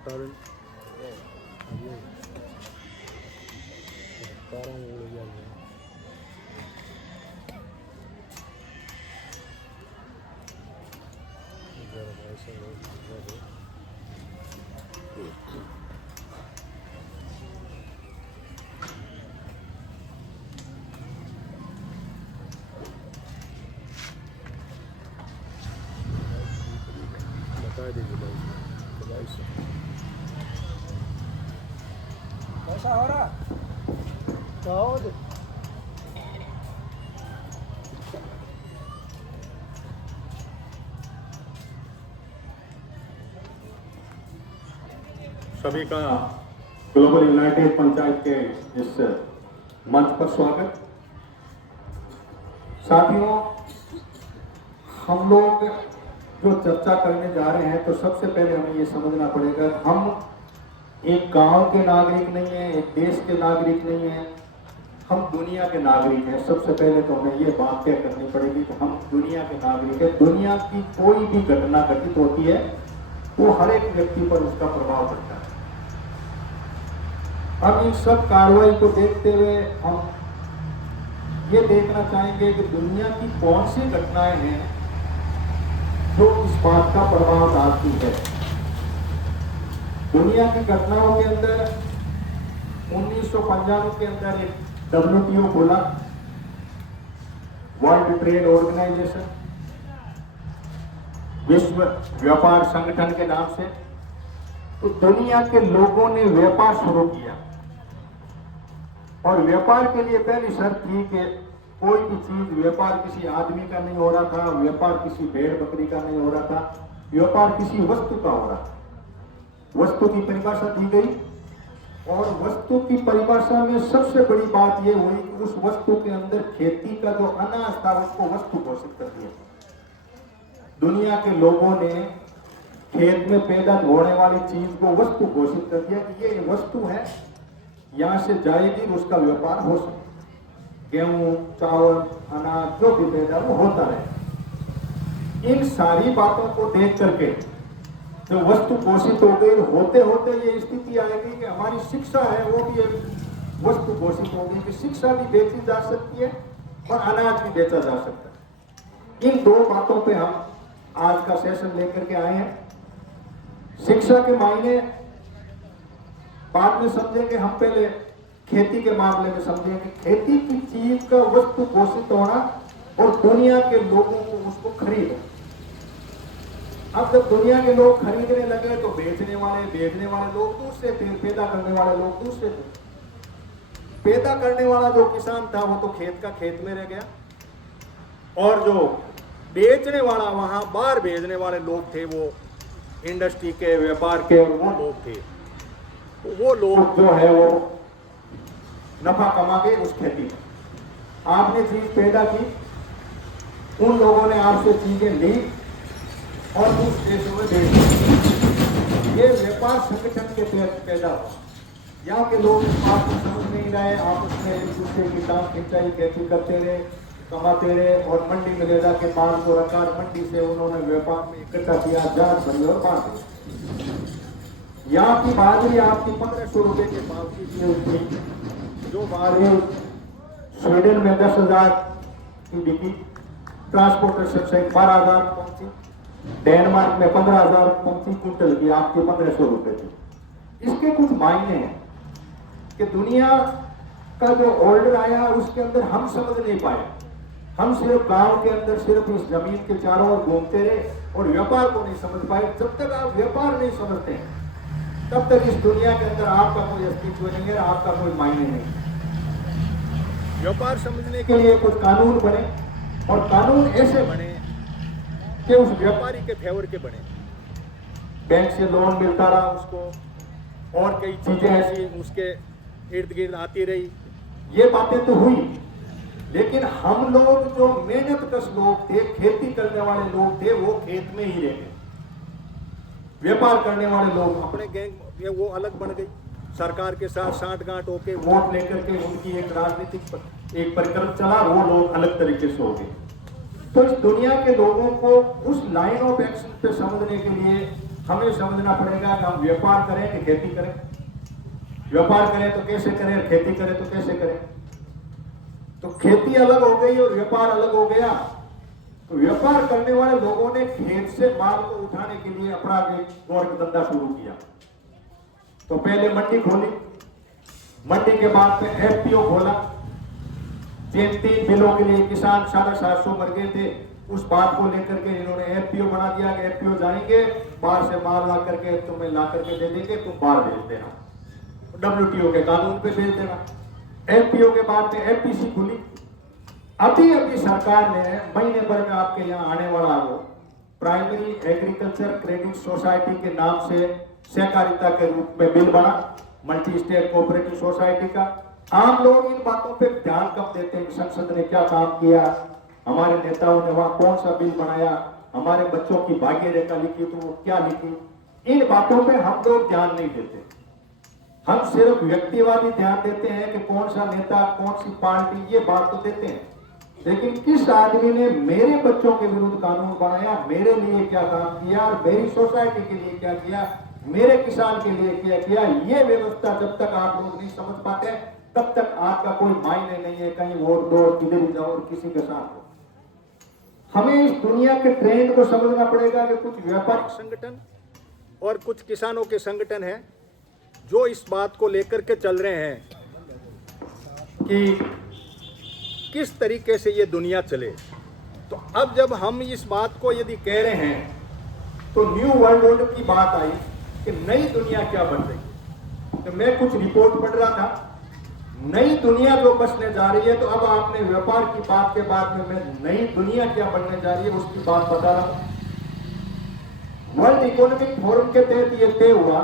Sekarang sekarang mulai बता दीजिए भाई कैसा हो रहा? बहुत सभी का ग्लोबल यूनाइटेड पंचायत के इस मंच पर स्वागत। साथियों, हम लोग जो चर्चा करने जा रहे हैं तो सबसे पहले हमें ये समझना पड़ेगा हम एक गांव के नागरिक नहीं है, एक देश के नागरिक नहीं है, हम दुनिया के नागरिक हैं। सबसे पहले तो हमें ये बात तय करनी पड़ेगी कि हम दुनिया के नागरिक हैं। दुनिया की कोई भी घटना घटित होती है वो हर एक व्यक्ति पर उसका प्रभाव पड़ता है। अब इन सब कार्रवाई को देखते हुए हम ये देखना चाहेंगे कि दुनिया की कौन सी घटनाएं हैं जो इस बात का प्रभाव डालती है। दुनिया की घटनाओं के अंदर 1995 के अंदर एक WTO बोला, वर्ल्ड ट्रेड ऑर्गेनाइजेशन, विश्व व्यापार संगठन के नाम से, तो दुनिया के लोगों ने व्यापार शुरू किया। और व्यापार के लिए पहली शर्त थी कि कोई भी चीज, व्यापार किसी आदमी का नहीं हो रहा था, व्यापार किसी भेड़ बकरी का नहीं हो रहा था, व्यापार किसी वस्तु का हो रहा था। वस्तु की परिभाषा दी गई और वस्तु की परिभाषा में सबसे बड़ी बात यह हुई कि उस वस्तु के अंदर खेती का जो अनाज था उसको वस्तु घोषित कर दिया। दुनिया के लोगों ने खेत में पैदा होने वाली चीज को वस्तु घोषित कर दिया कि ये वस्तु है, यहां से जाएगी, उसका व्यापार हो सकता। गेहूं, चावल, अनाज जो भी पैदा वो होता रहे। इन सारी बातों को देख करके जो वस्तु घोषित हो गई, होते होते ये स्थिति आएगी कि हमारी शिक्षा है वो भी एक वस्तु घोषित होगी कि शिक्षा भी बेची जा सकती है और अनाज भी बेचा जा सकता है। इन दो बातों पे हम आज का सेशन लेकर के आए हैं। शिक्षा के मायने बाद में समझेंगे, हम पहले खेती के मामले में समझेंगे। खेती की चीज का वस्तु घोषित होना और दुनिया के लोगों को उसको खरीदना। अब जब दुनिया के लोग खरीदने लगे तो बेचने वाले लोग दूसरे थे, पैदा करने वाले लोग दूसरे थे। पैदा करने वाला जो किसान था वो तो खेत का खेत में रह गया, और जो बेचने वाला, वहां बाहर भेजने वाले लोग थे, वो इंडस्ट्री के, व्यापार के, और वो लोग थे। तो वो लोग जो है वो नफा कमा के उस खेती में, आपने चीज पैदा की, उन लोगों ने आपसे चीजें ली और उस देशों में बेच दी। ये व्यापार संगठन के तहत पैदा हुआ। यहाँ के लोग इस बात को समझ नहीं रहे, आपस में एक दूसरे की टांग खिंचाई खेती करते रहे, कमाते रहे, और मंडी में ले जाके माल को रखा, मंडी से उन्होंने व्यापार में इकट्ठा किया, जांच भरी और बांट दी। यहाँ की बाजरी आपकी 1500 रुपए के भाव की थी, जो बाजरी स्वीडन में 10,000 की बिकी, ट्रांसपोर्टेशन से 12,000 पहुंची, डेनमार्क में 15,000 पहुंची क्विंटल की, आपके 1500 रुपए की। इसके कुछ मायने हैं कि दुनिया का जो ऑर्डर आया उसके अंदर हम समझ नहीं पाए। हम सिर्फ गांव के अंदर सिर्फ इस जमीन के चारों ओर घूमते रहे और व्यापार को नहीं समझ पाए। जब तक आप व्यापार नहीं समझते हैं तब तक इस दुनिया के अंदर आपका कोई अस्तित्व नहीं है, आपका कोई मायने नहीं। व्यापार समझने के लिए कुछ कानून बने, और कानून ऐसे बने कि उस व्यापारी के फेवर के बने। बैंक से लोन मिलता रहा उसको, और कई चीजें ऐसी उसके इर्द गिर्द आती रही। ये बातें तो हुई, लेकिन हम लोग जो मेहनतकश लोग थे, खेती करने वाले लोग थे, वो खेत में ही रह गए। व्यापार करने वाले लोग अपने गैंग, वो अलग बन गई। सरकार के साथ साठगांठ होके वोट लेकर के उनकी एक राजनीतिक एक परिक्रम चला, वो लोग अलग तरीके से हो गए। तो इस दुनिया के लोगों को उस लाइन ऑफ एक्शन पे समझने के लिए हमें समझना पड़ेगा कि हम व्यापार करें कि खेती करें। व्यापार करें तो कैसे करें और खेती करें तो कैसे करें। तो खेती अलग हो गई और व्यापार अलग हो गया। तो व्यापार करने वाले लोगों ने खेत से माल को उठाने के लिए अपना एक और धंधा शुरू किया। तो पहले मंडी खोली, मंडी के बाद में एफपीओ खोला। 3 बिलों के लिए किसान 750 मर गए थे। उस बात को लेकर के इन्होंने एफपीओ बना दिया कि एफपीओ जाएंगे, बाहर से माल ला करके तुम्हें ला करके दे देंगे, तुम बाहर भेज देना, डब्ल्यूटीओ के कानून पे भेज देना। एफपीओ के बाद में एफपीसी खुली। अभी अभी सरकार ने महीने भर में आपके यहाँ आने वाला हो प्राइमरी एग्रीकल्चर क्रेडिट सोसाइटी के नाम से सहकारिता के रूप में बिल बना, मल्टी स्टेट कोऑपरेटिव सोसाइटी का। आम लोग इन बातों पे ध्यान कब देते हैं कि संसद ने क्या काम किया, हमारे नेताओं ने वहां कौन सा बिल बनाया, हमारे बच्चों की भाग्य रेखा लिखी तो वो क्या लिखी, इन बातों पे हम लोग ध्यान नहीं देते। हम सिर्फ व्यक्तिवादी ध्यान देते हैं कि कौन सा नेता, कौन सी पार्टी, ये बात तो देते हैं, लेकिन किस आदमी ने मेरे बच्चों के विरुद्ध कानून बनाया, मेरे लिए क्या काम किया और मेरी सोसाइटी के लिए क्या किया, मेरे किसान के लिए क्या किया, ये व्यवस्था जब तक आप लोग नहीं समझ पाते तब तक आपका कोई मायने नहीं है। कहीं वोट दो, किधर भी जाओ और किसी के साथ हो। हमें इस दुनिया के ट्रेंड को समझना पड़ेगा कि कुछ व्यापारिक संगठन और कुछ किसानों के संगठन हैं जो इस बात को लेकर के चल रहे हैं कि किस तरीके से ये दुनिया चले। तो अब जब हम इस बात को यदि कह रहे हैं तो न्यू वर्ल्ड ऑर्डर की बात आई कि नई दुनिया क्या बन रही है। तो मैं कुछ रिपोर्ट पढ़ रहा था, नई दुनिया जो बसने जा रही है। तो अब आपने व्यापार की बात के बाद में मैं नई दुनिया क्या बनने जा रही है उसकी बात बता रहा हूं। वर्ल्ड इकोनॉमिक फोरम के तहत यह तय हुआ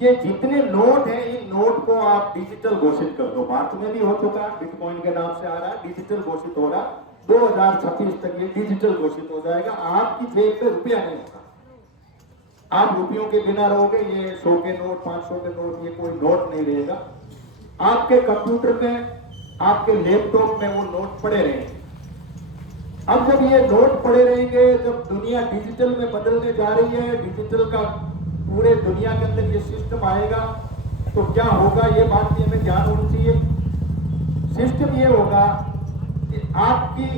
कि जितने नोट हैं इन नोट को आप डिजिटल घोषित कर दो। भारत में भी हो चुका है, बिटकॉइन के नाम से आ रहा है, डिजिटल घोषित हो रहा। 2026 तक ये डिजिटल घोषित हो जाएगा। आपकी जेब में रुपया नहीं होगा, आप रुपयों के बिना रहोगे। ये 100 के नोट, 500 के नोट, ये कोई नोट नहीं रहेगा। आपके कंप्यूटर में, आपके लैपटॉप में वो नोट पड़े रहेंगे। अब जब ये नोट पड़े रहेंगे, जब दुनिया डिजिटल में बदलने जा रही है, डिजिटल का पूरे दुनिया के अंदर ये सिस्टम आएगा, तो क्या होगा ये बात भी हमें ध्यान होनी चाहिए। सिस्टम ये होगा कि आपकी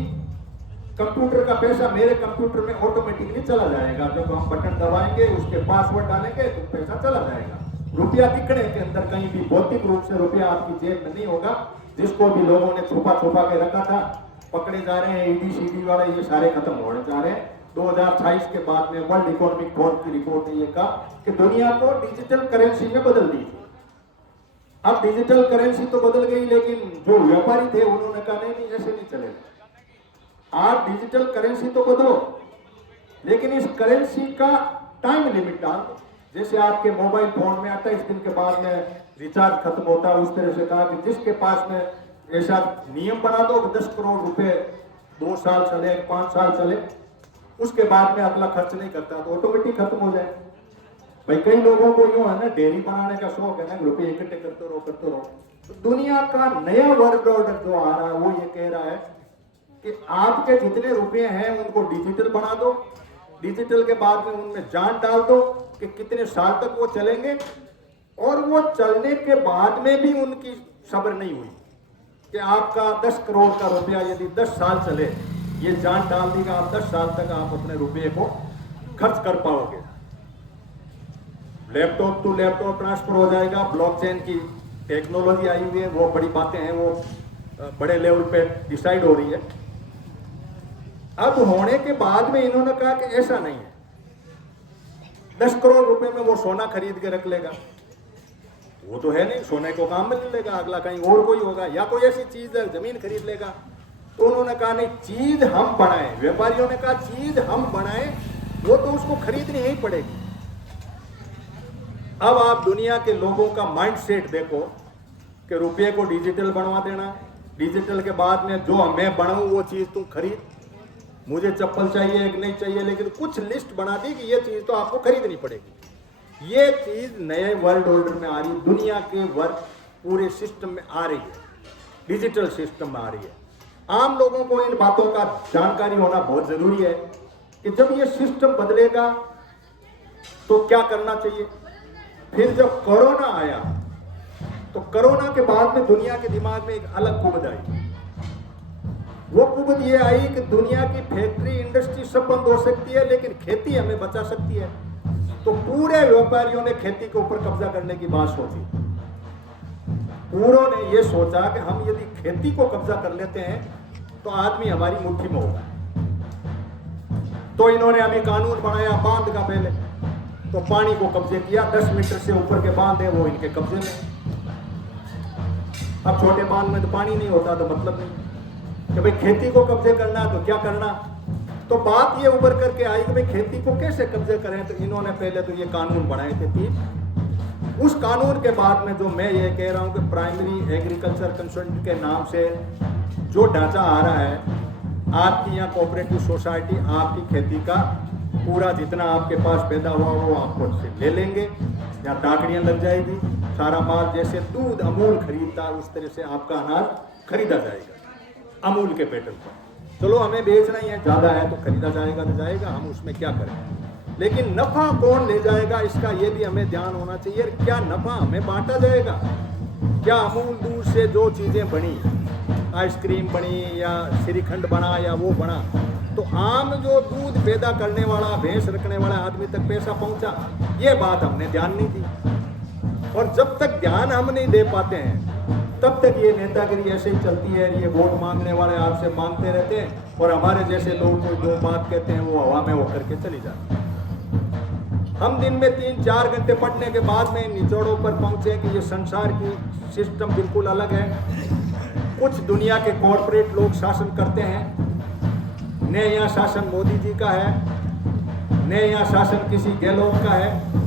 कंप्यूटर का पैसा मेरे कंप्यूटर में ऑटोमेटिकली चला जाएगा। जब हम बटन दबाएंगे, उसके पासवर्ड डालेंगे तो पैसा चला जाएगा। रुपया दिखने के अंदर कहीं भी भौतिक रूप से रुपया आपकी जेब में नहीं होगा। जिसको भी लोगों ने छुपा छुपा के रखा था, पकड़े जा रहे हैं। ईडी सीडी वाले ये सारे खत्म होने जा रहे हैं। 2028 के बाद में वर्ल्ड इकोनॉमिक फोरम की रिपोर्ट ने यह कहा कि दुनिया को डिजिटल करेंसी में बदल दी। अब डिजिटल करेंसी तो बदल गई, लेकिन जो व्यापारी थे उन्होंने कहा नहीं ऐसे नहीं चलेगा। आप डिजिटल करेंसी तो बदलो, लेकिन इस करेंसी का टाइम लिमिट डाल दो। जैसे आपके मोबाइल फोन में 28 दिन के बाद में रिचार्ज खत्म होता है, उस तरह से कहा कि जिसके पास में ऐसा नियम बना दो कि 10 करोड़ रुपए 2 साल चले, 5 साल चले, उसके बाद में अगला खर्च नहीं करता तो ऑटोमेटिक खत्म हो जाए। भाई कई लोगों को यूं है ना, डेयरी बनाने का शौक है ना, रुपये इकट्ठे करते रहो। तो दुनिया का नया वर्ल्ड ऑर्डर जो आ रहा है वो ये कह रहा है कि आपके जितने रुपये हैं उनको डिजिटल बना दो। डिजिटल के बाद में उनमें जान डाल दो कि कितने साल तक वो चलेंगे। और वो चलने के बाद में भी उनकी सब्र नहीं हुई कि आपका 10 करोड़ का रुपया यदि 10 साल चले, ये जान डाल दी कि आप 10 साल तक आप अपने रुपये को खर्च कर पाओगे। लैपटॉप टू लैपटॉप ट्रांसफर हो जाएगा। ब्लॉकचेन की टेक्नोलॉजी आई हुई है, वो बड़ी बातें हैं, वो बड़े लेवल पे डिसाइड हो रही है। अब होने के बाद में इन्होंने कहा कि ऐसा नहीं है, 10 करोड़ रुपए में वो सोना खरीद के रख लेगा। वो तो है नहीं, सोने को काम में ले लेगा, अगला कहीं और कोई होगा, या कोई ऐसी चीज है जमीन खरीद लेगा। तो उन्होंने कहा नहीं, चीज हम बनाए। व्यापारियों ने कहा चीज हम बनाए, वो तो उसको खरीदनी ही पड़ेगी। अब आप दुनिया के लोगों का माइंडसेट देखो कि रुपये को डिजिटल बनवा देना, डिजिटल के बाद में जो मैं बनाऊं वो चीज तुम खरीद। मुझे चप्पल चाहिए एक नहीं चाहिए, लेकिन कुछ लिस्ट बना दी कि ये चीज तो आपको खरीदनी पड़ेगी। ये चीज नए वर्ल्ड ऑर्डर में आ रही है, दुनिया के वर्क पूरे सिस्टम में आ रही है, डिजिटल सिस्टम में आ रही है। आम लोगों को इन बातों का जानकारी होना बहुत जरूरी है कि जब ये सिस्टम बदलेगा तो क्या करना चाहिए। फिर जब कोरोना आया तो कोरोना के बाद में दुनिया के दिमाग में एक अलग कुबद आई। वो कुबद ये आई कि दुनिया की फैक्ट्री इंडस्ट्री सब बंद हो सकती है लेकिन खेती हमें बचा सकती है। तो पूरे व्यापारियों ने खेती के ऊपर कब्जा करने की बात सोची। पूरों ने ये सोचा कि हम यदि खेती को कब्जा कर लेते हैं तो आदमी हमारी मुट्ठी में होगा। तो इन्होंने अभी कानून बनाया बांध का। पहले तो पानी को कब्जे किया, 10 मीटर से ऊपर के बांध है वो इनके कब्जे में। अब छोटे बांध में तो पानी नहीं होता तो मतलब नहीं कि भाई खेती को कब्जे करना तो क्या करना। तो बात ये उभर करके आई कि भाई खेती को कैसे कब्जे करें। तो इन्होंने पहले तो ये कानून बनाए थे 3। उस कानून के बाद में जो मैं ये कह रहा हूं कि प्राइमरी एग्रीकल्चर कंसल्टेंट के नाम से जो ढांचा आ रहा है, आपकी यहाँ कोऑपरेटिव सोसाइटी आपकी खेती का पूरा जितना आपके पास पैदा हुआ वो आपको ले लेंगे, यहाँ टाकड़ियाँ लग जाएगी, सारा माल जैसे दूध अमूल खरीदता है उस तरह से आपका अनाज खरीदा जाएगा अमूल के पैटर्न पर। चलो हमें बेचना ही है, ज़्यादा है तो खरीदा जाएगा तो जाएगा, हम उसमें क्या करें। लेकिन नफा कौन ले जाएगा इसका ये भी हमें ध्यान होना चाहिए। क्या नफा हमें बांटा जाएगा? क्या अमूल दूध से जो चीज़ें बनी, आइसक्रीम बनी या श्रीखंड बना या वो बना, तो आम जो दूध पैदा करने वाला भैंस रखने वाला आदमी तक पैसा पहुंचा, ये बात हमने ध्यान नहीं दी। और जब तक ध्यान हम नहीं दे पाते हैं तब तक ये नेतागिरी ऐसे ही चलती है। ये वोट मांगने वाले आपसे मांगते रहते हैं और हमारे जैसे लोग कोई जो बात कहते हैं वो हवा में होकर के चली जाती है। हम दिन में 3-4 घंटे पढ़ने के बाद में निचोड़ों पर पहुंचे कि ये संसार की सिस्टम बिल्कुल अलग है। कुछ दुनिया के कॉरपोरेट लोग शासन करते हैं, नया शासन मोदी जी का है, नया शासन किसी गहलोत का है।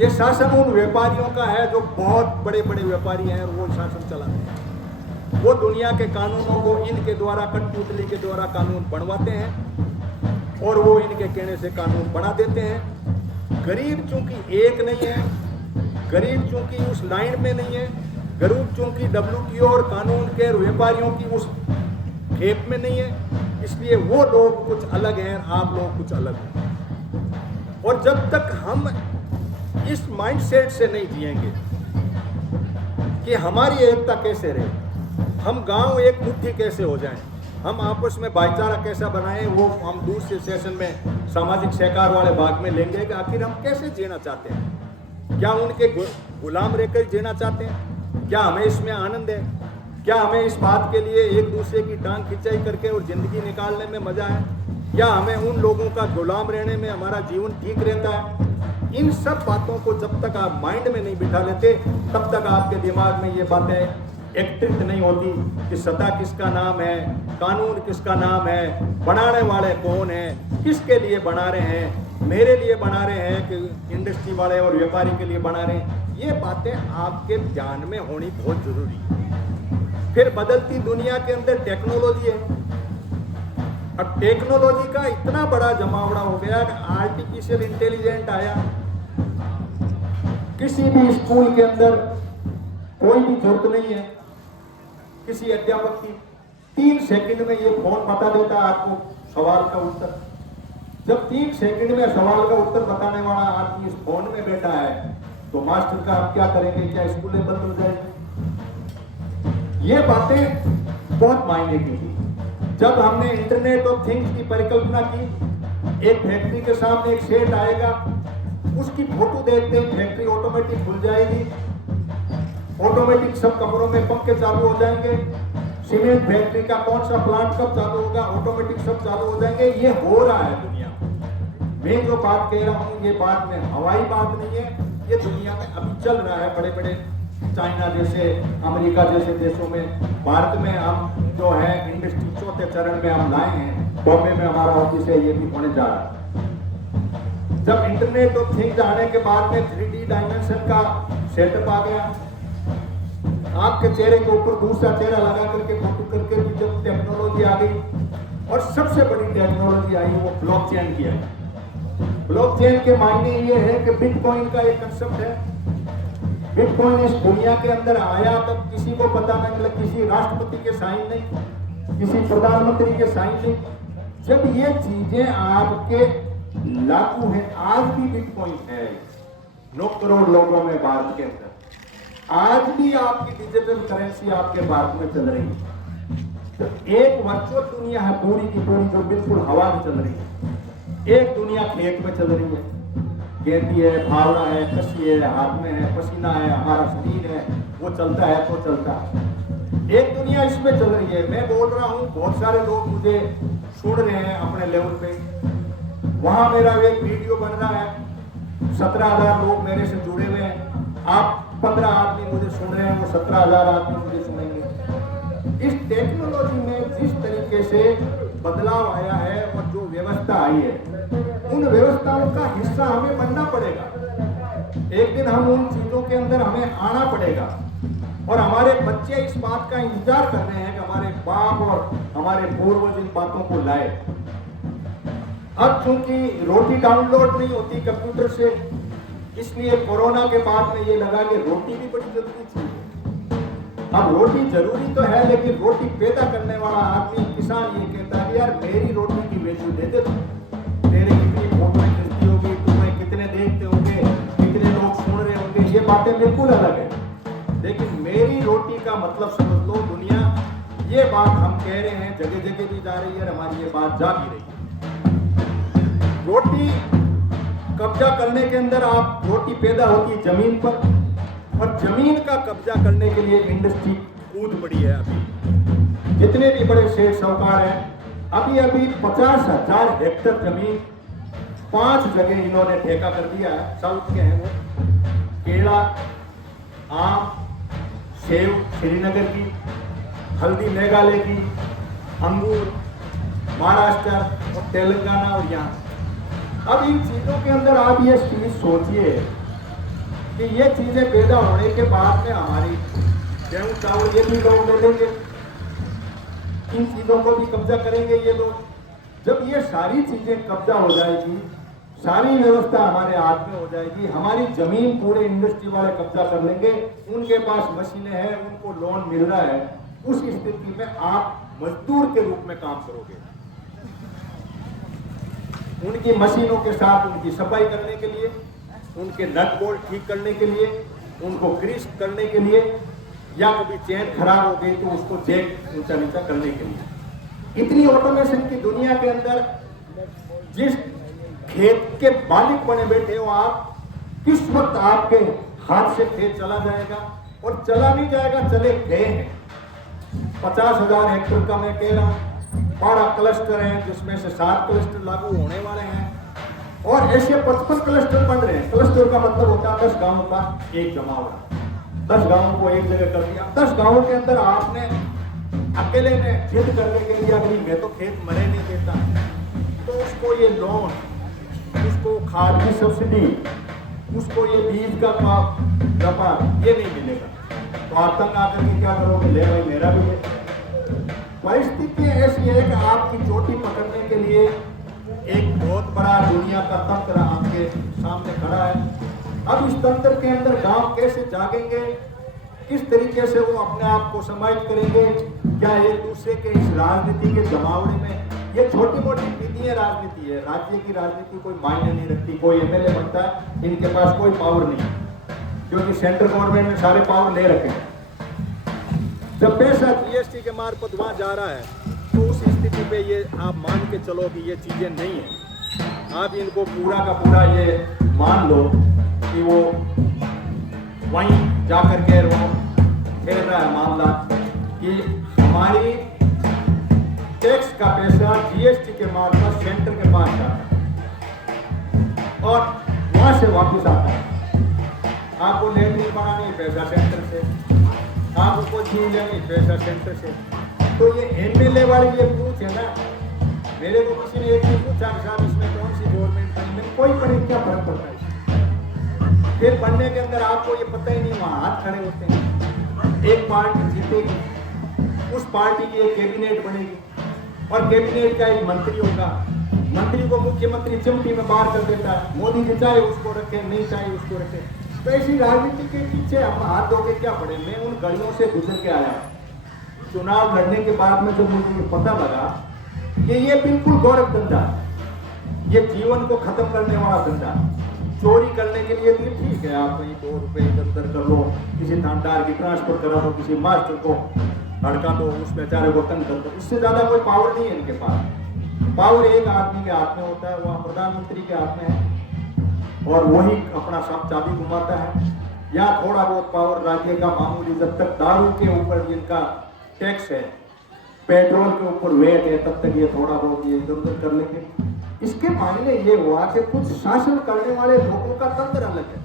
ये शासन उन व्यापारियों का है जो बहुत बड़े बड़े व्यापारी हैं और वो शासन चलाते हैं। वो दुनिया के कानूनों को इनके द्वारा कठपुतली के द्वारा कानून बनवाते हैं और वो इनके कहने से कानून बना देते हैं। गरीब चूंकि एक नहीं है, गरीब चूंकि उस लाइन में नहीं है, गरीब चूंकि WTO और कानून के व्यापारियों की उस खेप में नहीं है, इसलिए वो लोग कुछ अलग हैं, आप लोग कुछ अलग हैं। और जब तक हम इस माइंडसेट से नहीं जिएंगे कि हमारी एकता कैसे रहे, हम गांव एक मुट्ठी कैसे हो जाएं, हम आपस में भाईचारा कैसा बनाएं, वो हम दूसरे सेशन में सामाजिक सहकार वाले भाग में लेंगे कि आखिर हम कैसे जीना चाहते हैं। क्या उनके गुलाम रहकर जीना चाहते हैं? क्या हमें इसमें आनंद है? क्या हमें इस बात के लिए एक दूसरे की टांग खिंचाई करके और जिंदगी निकालने में मजा है? क्या हमें उन लोगों का गुलाम रहने में हमारा जीवन ठीक रहता है? इन सब बातों को जब तक आप माइंड में नहीं बिठा लेते तब तक आपके दिमाग में ये बातें एकत्रित नहीं होती कि सत्ता किसका नाम है, कानून किसका नाम है, बनाने वाले कौन है, किसके लिए बना रहे हैं, मेरे लिए बना रहे हैं कि इंडस्ट्री वाले और व्यापारी के लिए बना रहे हैं। ये बातें आपके ध्यान में होनी बहुत जरूरी है। फिर बदलती दुनिया के अंदर टेक्नोलॉजी है। अब टेक्नोलॉजी का इतना बड़ा जमावड़ा हो गया कि आर्टिफिशियल इंटेलिजेंट आया। किसी भी स्कूल के अंदर कोई भी जरूरत नहीं है किसी अध्यापक की, 3 सेकंड में ये फोन बता देता है आपको सवाल का उत्तर। जब 3 सेकंड में सवाल का उत्तर बताने वाला आदमी इस फोन में बैठा है तो मास्टर का आप क्या करेंगे? क्या स्कूलें बंद हो जाएगी? ये बातें बहुत मायने की थी। जब हमने इंटरनेट ऑफ थिंग्स की परिकल्पना की, एक फैक्ट्री के सामने एक सेट आएगा, उसकी फोटो देखते ही फैक्ट्री ऑटोमेटिक खुल जाएगी, ऑटोमेटिक सब कमरों में पंखे चालू हो जाएंगे, सीमेंट फैक्ट्री का कौन सा प्लांट कब चालू होगा, ऑटोमेटिक सब चालू हो जाएंगे। ये हो रहा है दुनिया में। मैं जो बात कह रहा हूँ ये बात में हवाई बात नहीं है, ये दुनिया में अभी चल रहा है। बड़े बड़े चाइना जैसे, अमेरिका जैसे देशों में, भारत में हम जो है इंडस्ट्री 4थे चरण में हम लाए हैं। बॉम्बे में हमारा ऑफिस है, ये भी होने जा रहा है। जब इंटरनेट ऑफ थिंग्स आने के बाद में 3D डायमेंशन का सेटअप आ गया, आपके चेहरे के ऊपर दूसरा चेहरा लगा करके फोटो करके भी जब टेक्नोलॉजी आ गई और सबसे बड़ी टेक्नोलॉजी आई वो ब्लॉकचेन की आई। ब्लॉकचेन के मायने ये है कि बिटकॉइन का एक कंसेप्ट है। बिटकॉइन इस दुनिया के अंदर आया तब किसी को पता नहीं, मतलब किसी राष्ट्रपति के साइन नहीं, किसी प्रधानमंत्री के साइन नहीं। जब ये चीजें आपके लागू है। आज भी बिटकॉइन है 9 करोड़ लोगों में भारत के अंदर। आज भी आपकी डिजिटल करेंसी आपके भारत में चल रही है। तो एक वर्चुअल दुनिया है पूरी की पूरी जो बिल्कुल हवा में चल रही है। एक दुनिया खेत में चल रही है, गेंदी है, फावड़ा है, कसी है, हाथ में है, पसीना है, हमारा शरीर है, वो चलता है तो चलता है। एक दुनिया इसमें चल रही है। मैं बोल रहा हूँ, बहुत सारे लोग मुझे सुन रहे हैं अपने लेवल पे। वहां मेरा एक वीडियो बन रहा है, 17,000 लोग मेरे से जुड़े हुए हैं। आप 15 आदमी मुझे सुन रहे हैं, वो 17,000 आदमी मुझे सुनेंगे। इस टेक्नोलॉजी में जिस तरीके से बदलाव आया है और जो व्यवस्था आई है, उन व्यवस्थाओं का हिस्सा हमें बनना पड़ेगा। एक दिन हम उन चीजों के अंदर हमें आना पड़ेगा। और हमारे बच्चे इस बात का इंतजार कर रहे हैं कि हमारे बाप और हमारे पूर्वज इन बातों को लाए। अब चूंकि रोटी डाउनलोड नहीं होती कंप्यूटर से, इसलिए कोरोना के बाद में ये लगा कि रोटी भी बड़ी जरूरी चीज है। अब रोटी जरूरी तो है, लेकिन रोटी पैदा करने वाला आदमी, किसान, ये कहता है यार मेरी रोटी की वैल्यू दे दे। तेरे कितनी फोटोएं खींचती होगी, तुम्हें कितने देखते होंगे, कितने लोग सुन रहे होंगे, ये बातें बिल्कुल अलग है। लेकिन मेरी रोटी का मतलब समझ लो दुनिया। ये बात हम कह रहे हैं, जगह जगह भी जा रही है, हमारी ये बात जा भी रही है। रोटी कब्जा करने के अंदर आप, रोटी पैदा होती है जमीन पर, और जमीन का कब्जा करने के लिए इंडस्ट्री कूद पड़ी है। अभी जितने भी बड़े शेर साहूकार हैं, अभी 50,000 हेक्टर जमीन 5 जगह इन्होंने ठेका कर दिया है। साउथ के हैं वो, केला, आम, सेब श्रीनगर की, हल्दी मेघालय की, अंगूर महाराष्ट्र और तेलंगाना और यहाँ। अब इन चीजों के अंदर आप ये चीज सोचिए कि ये चीजें पैदा होने के बाद में हमारी गेहूं चावल ये भी लोग ले लेंगे, इन चीजों को भी कब्जा करेंगे ये लोग। जब ये सारी चीजें कब्जा हो जाएगी, सारी व्यवस्था हमारे हाथ में हो जाएगी, हमारी जमीन पूरे इंडस्ट्री वाले कब्जा कर लेंगे, उनके पास मशीनें हैं, उनको लोन मिल रहा है। उस स्थिति में आप मजदूर के रूप में काम करोगे, उनकी मशीनों के साथ उनकी सफाई करने के लिए, उनके नट बोल्ट ठीक करने के लिए, उनको ग्रीस करने के लिए, या कभी चेन खराब हो गई तो उसको जैक ऊंचा नीचा करने के लिए। इतनी ऑटोमेशन की दुनिया के अंदर जिस खेत के मालिक बने बैठे हो आप, किस वक्त आपके हाथ से खेत चला जाएगा, और चला नहीं जाएगा, चले गए हैं। 50,000 हेक्टर का मैं कह रहा हूं, 12 क्लस्टर हैं, जिसमें से 7 क्लस्टर लागू होने वाले हैं, और ऐसे 55 क्लस्टर बन रहे हैं। क्लस्टर का मतलब होता है 10 गांवों का एक जमावड़ा। 10 गांवों को एक जगह कर दिया। 10 गांवों के अंदर आपने अकेले में जिद करने के लिए, अभी मैं तो खेत मरे नहीं देता, तो उसको ये लोन, उसको खाद की सब्सिडी, उसको ये बीज का व्यापार, ये नहीं मिलेगा। तो आप तंग आकर के क्या करोगे, ले भाई मेरा भी है। परिस्थिति ऐसी है कि आपकी चोटी पकड़ने के लिए एक बहुत बड़ा दुनिया का तंत्र आपके सामने खड़ा है। अब इस तंत्र के अंदर गांव कैसे जागेंगे, किस तरीके से वो अपने आप को समाहित करेंगे, क्या एक दूसरे के इस राजनीति के जमावड़े में, ये छोटी मोटी विधीय राजनीति है। राज्य की राजनीति कोई मायने नहीं रखती। कोई एमएलए बनता है, इनके पास कोई पावर नहीं, क्योंकि सेंट्रल गवर्नमेंट ने सारे पावर ले रखे हैं। जब पैसा जीएसटी के मार्फत वहां जा रहा है, तो उस स्थिति पे ये आप मान के चलो कि ये चीजें नहीं है। आप इनको पूरा का पूरा ये मान लो कि वो वहीं जाकर के वो खेल रहा है मामला कि हमारी टैक्स का पैसा जीएसटी के मार्फत सेंटर के पास जाता है और वहां से वापस आता है। आपको लैट्रिन बनानी है, पैसा सेंटर से, आपको झील लेनी, पैसा सेंटर से। तो ये एमएलए वाली ये पूछ है ना, मेरे को किसी ने एक ही पूछा कि साहब इसमें कौन सी गवर्नमेंट बनी, मैंने कोई बने क्या फर्क पड़ता है। फिर बनने के अंदर आपको ये पता ही नहीं, वहां हाथ खड़े होते हैं। एक पार्टी जीतेगी, उस पार्टी की एक कैबिनेट बनेगी और कैबिनेट का एक मंत्री होगा। मंत्री को मुख्यमंत्री चिमटी में बाहर कर देता है। मोदी जी चाहे उसको रखे, नहीं चाहे उसको रखे। तो ऐसी राजनीति के पीछे हम हाथ धो के क्या पड़े। मैं उन गलियों से गुजर के आया। चुनाव लड़ने के बाद में जब मुझे पता लगा कि ये बिल्कुल गौरव धंधा है, ये जीवन को खत्म करने वाला धंधा। चोरी करने के लिए भी ठीक है, आप कहीं 2 रुपए इधर उधर कर लो, किसी थानेदार की ट्रांसफर करा दो, किसी मास्टर को हड़का दो, उस बेचारे को तंग कर दो, इससे ज्यादा कोई पावर नहीं है इनके पास। पावर एक आदमी के हाथ में होता है, वह प्रधानमंत्री के हाथ में है और वही अपना सब चाबी घुमाता है। या थोड़ा बहुत पावर राज्य का मामूली, जब तक दारू के ऊपर जिनका टैक्स है, पेट्रोल के ऊपर वेट है, तब तक ये थोड़ा बहुत ये इधर उधर कर लेंगे। इसके मायने ये हुआ कि कुछ शासन करने वाले लोगों का तंत्र अलग है।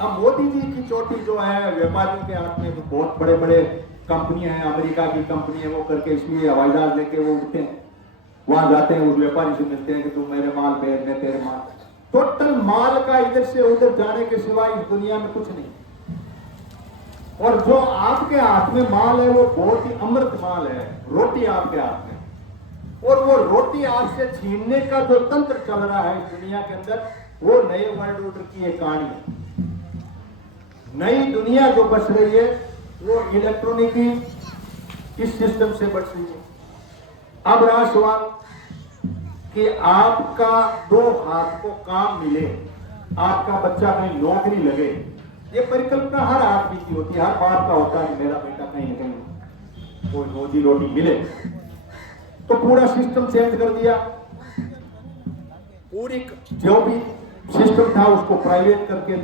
अब मोदी जी की चोटी जो है व्यापारियों के हाथ में, तो बहुत बड़े बड़े कंपनियां हैं, अमेरिका की कंपनी है, वो करके इसलिए हवाई जहाज लेके वो उठते हैं, वहां जाते हैं, उस व्यापारी से मिलते हैं कि तू मेरे माल भेज, मैं तेरे माल। टोटल माल का इधर से उधर जाने के सिवाय इस दुनिया में कुछ नहीं। और जो आपके हाथ में माल है वो बहुत ही अमृत माल है, रोटी आपके हाथ में। और वो रोटी आपसे छीनने का जो तंत्र चल रहा है इस दुनिया के अंदर, वो नए वर्ल्ड ऑर्डर की एक कहानी है। नई दुनिया जो बच रही है वो इलेक्ट्रॉनिक इस सिस्टम से बच रही है। अब रहा सवाल कि आपका 2 हाथ को काम मिले, आपका बच्चा कहीं नौकरी लगे, ये परिकल्पना हर आदमी की होती है, हर बाप का होता है कि मेरा बेटा कहीं न कहीं कोई रोजी रोटी मिले। तो पूरा सिस्टम चेंज कर दिया, पूरी जो भी सिस्टम था उसको प्राइवेट करके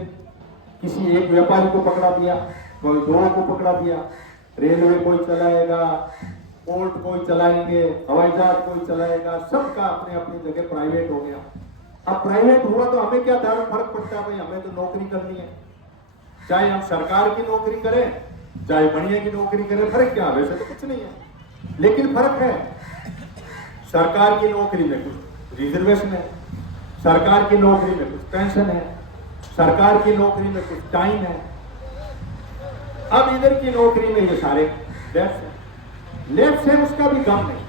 किसी एक व्यापारी को पकड़ा दिया, कोई 2 को पकड़ा दिया। रेलवे कोई चलाएगा, पोर्ट कोई चलाएंगे, हवाई जहाज कोई चलाएगा, सबका अपने अपनी जगह प्राइवेट हो गया। अब प्राइवेट हुआ तो हमें क्या फर्क पड़ता है, भाई हमें तो नौकरी करनी है, चाहे हम सरकार की नौकरी करें चाहे बढ़िया की नौकरी करें, फर्क क्या है? वैसे तो कुछ नहीं है, लेकिन फर्क है। सरकार की नौकरी में कुछ रिजर्वेशन है, सरकार की नौकरी में कुछ पेंशन है, सरकार की नौकरी में कुछ टाइम है। अब इधर की नौकरी में ये सारे लेफ्ट है, उसका भी गम नहीं।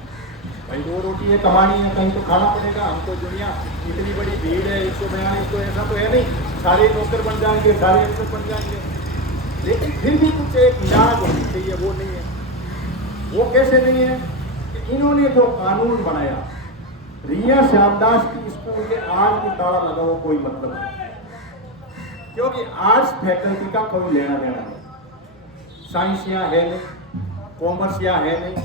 भाई 2 रोटी है, कमानी है, कहीं तो खाना पड़ेगा हमको। दुनिया इतनी बड़ी भीड़ है, 142 तो ऐसा तो है नहीं सारे नौकर बन जाएंगे, सारे अफसर बन जाएंगे, लेकिन फिर भी कुछ एक न्याय होनी चाहिए, वो नहीं है। वो कैसे नहीं है कि इन्होंने जो कानून बनाया, रिया श्यामदास की स्कूल के आज भी ताला लगा हो कोई मतलब नहीं, क्योंकि आर्ट्स फैकल्टी का कोई लेना देना नहीं। साइंस यहाँ है नहीं, कॉमर्स यहाँ है नहीं,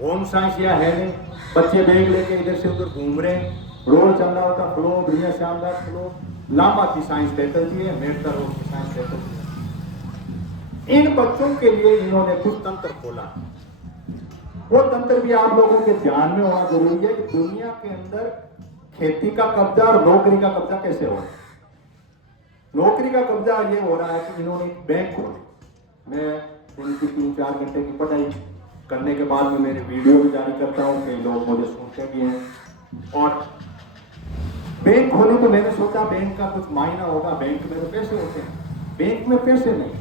होम साइंस यहाँ है नहीं। बच्चे बैग लेके इधर से उधर घूम रहे हैं, रोल चल रहा होता फ्लो, रिया श्यामदास फ्लो, लांबा की साइंस फैकल्टी है, मेडता रोड की साइंस फैकल्टी है। इन बच्चों के लिए इन्होंने कुछ तंत्र खोला। वो तंत्र भी आप लोगों के ध्यान में होना जरूरी है कि दुनिया के अंदर खेती का कब्जा और नौकरी का कब्जा कैसे हो रहा है। नौकरी का कब्जा ये हो रहा है कि इन्होंने एक बैंक खोले। मैं दिन की 3-4 घंटे की पढ़ाई करने के बाद में मेरे वीडियो भी जारी करता हूँ, कई लोग मुझे सुनते भी हैं। और बैंक खोली तो मैंने सोचा बैंक का कुछ मायना होगा, बैंक में तो पैसे होते हैं। बैंक में पैसे नहीं,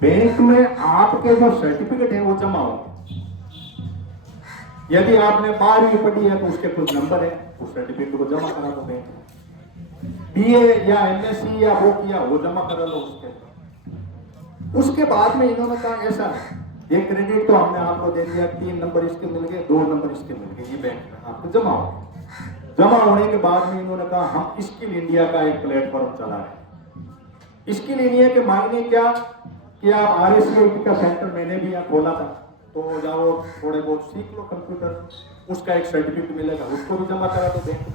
बैंक में आपके जो सर्टिफिकेट है वो जमा होंगे। यदि आपने 12वीं पढ़ी है तो उसके कुछ नंबर है, उस सर्टिफिकेट को जमा करा दो बैंक में। बीए या एमएससी या वो किया, वो जमा करा लो उसके बाद में इन्होंने कहा ऐसा नहीं, ये क्रेडिट तो हमने आपको दे दिया, 3 नंबर इसके मिल गए, 2 नंबर इसके मिल गए, ये बैंक में आपको जमा हो। जमा होने के बाद में इन्होंने कहा हम स्किल इंडिया का एक प्लेटफॉर्म चला रहे हैं। स्किल इंडिया के मायने क्या कि आप RSCIT का सेंटर मैंने भी यहाँ खोला था, तो जाओ थोड़े बहुत सीख लो कंप्यूटर, उसका एक सर्टिफिकेट मिलेगा, उसको भी जमा करा दो बैंक में।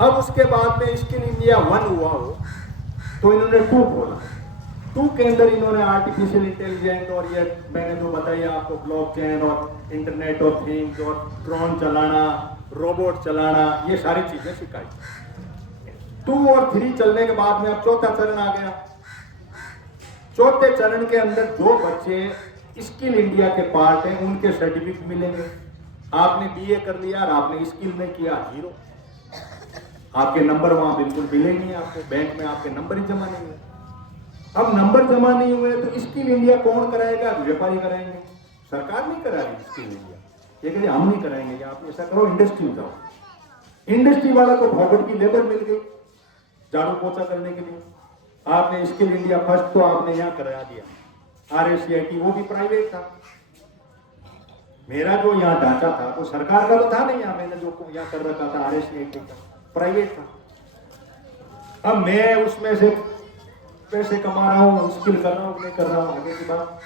अब उसके बाद में स्किल इंडिया 1 हुआ हो तो इन्होंने 2 खोला। 2 के अंदर इन्होंने आर्टिफिशियल इंटेलिजेंस और ये मैंने जो बताया आपको ब्लॉकचेन और इंटरनेट ऑफ थिंग्स और ड्रोन चलाना, रोबोट चलाना, ये सारी चीजें सिखाई। 2 और 3 चलने के बाद में अब 4था चरण आ गया। 4थे चरण के अंदर जो बच्चे स्किल इंडिया के पार्ट हैं उनके सर्टिफिकेट मिलेंगे। आपने बीए कर लिया और आपने स्किल में किया, 0, आपके नंबर वहां बिल्कुल मिले नहीं, आपको बैंक में आपके नंबर ही जमा नहीं हुए। अब नंबर जमा नहीं हुए तो स्किल इंडिया कौन कराएगा? व्यापारी कराएंगे, सरकार नहीं कराएगी स्किल इंडिया। ये कहे हम नहीं कराएंगे, आप ऐसा करो इंडस्ट्री में जाओ। इंडस्ट्री वाला को भौगोल की लेबर मिल गई झाड़ू पोछा करने के लिए, आपने स्किल इंडिया फर्स्ट तो आपने यहाँ करा दिया। RSCIT वो भी प्राइवेट था, मेरा जो यहाँ ढांचा था तो सरकार का तो था नहीं, यहाँ मैंने जो यहाँ कर रखा था RSA प्राइवेट था। अब मैं उसमें से पैसे कमा रहा हूँ, स्किल कर रहा हूँ, नहीं कर रहा हूँ, आगे की बात।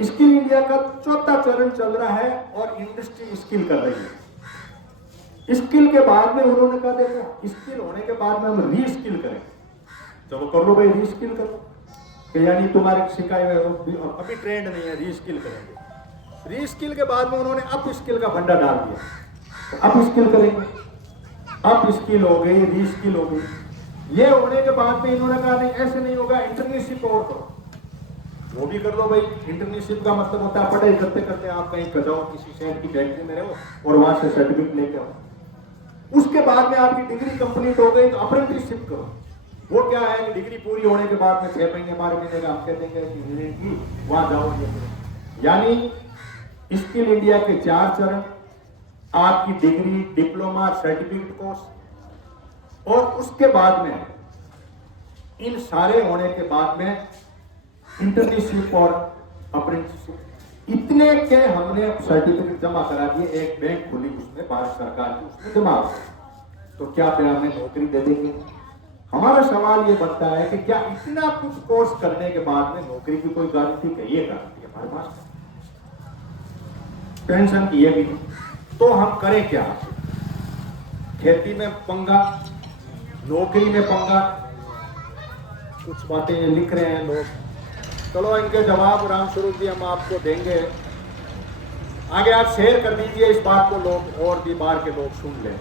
स्किल इंडिया का चौथा चरण चल रहा है और इंडस्ट्री स्किल कर रही है। स्किल के बाद में उन्होंने कहा देखो स्किल होने के बाद में हम री स्किल करेंगे। चलो कर लो भाई, री स्किल करो, कि यानी तुम्हारे सिखाए हुए अभी ट्रेंड नहीं है, री स्किल करेंगे। री स्किल के बाद में उन्होंने अप स्किल का फंडा डाल दिया, तो अप स्किल करेंगे। अप स्किल हो गई, री स्किल हो गई। ये होने के बाद में इन्होंने कहा नहीं ऐसे नहीं होगा, इंटर्नशिप और करो, वो भी कर दो भाई। इंटर्नशिप का मतलब होता है पढ़ाई करते करते आप कहीं जाओ, किसी शहर की फैक्ट्री में रहो और वहां से सर्टिफिकेट लेके आओ। उसके बाद में आपकी डिग्री कंप्लीट हो गई तो अप्रेंटिसशिप करो। वो क्या है कि डिग्री पूरी होने के बाद में 6 महीने 12 महीने का हम कह देंगे कि वहां जाओ। यानी स्किल इंडिया के 4 चरण, आपकी डिग्री, डिप्लोमा, सर्टिफिकेट कोर्स, और उसके बाद में इन सारे होने के बाद में इंटर्नशिप और अप्रेंटिसशिप। इतने के हमने सर्टिफिकेट जमा करा दिए, एक बैंक खुली उसमें भारत सरकार की, उसमें जमा हो गए। तो क्या फिर हमें नौकरी दे देंगे? हमारा सवाल ये बनता है कि क्या इतना कुछ कोर्स करने के बाद में नौकरी की कोई गारंटी? कहिए गारंटी हमारे पास पेंशन की ये भी नहीं। तो हम करें क्या? खेती में पंगा, नौकरी में पंगा, कुछ बातें लिख रहे हैं लोग। चलो इनके जवाब रामस्वरूप जी हम आपको देंगे, आगे आप शेयर कर दीजिए इस बात को, लोग और भी बाहर के लोग सुन लें।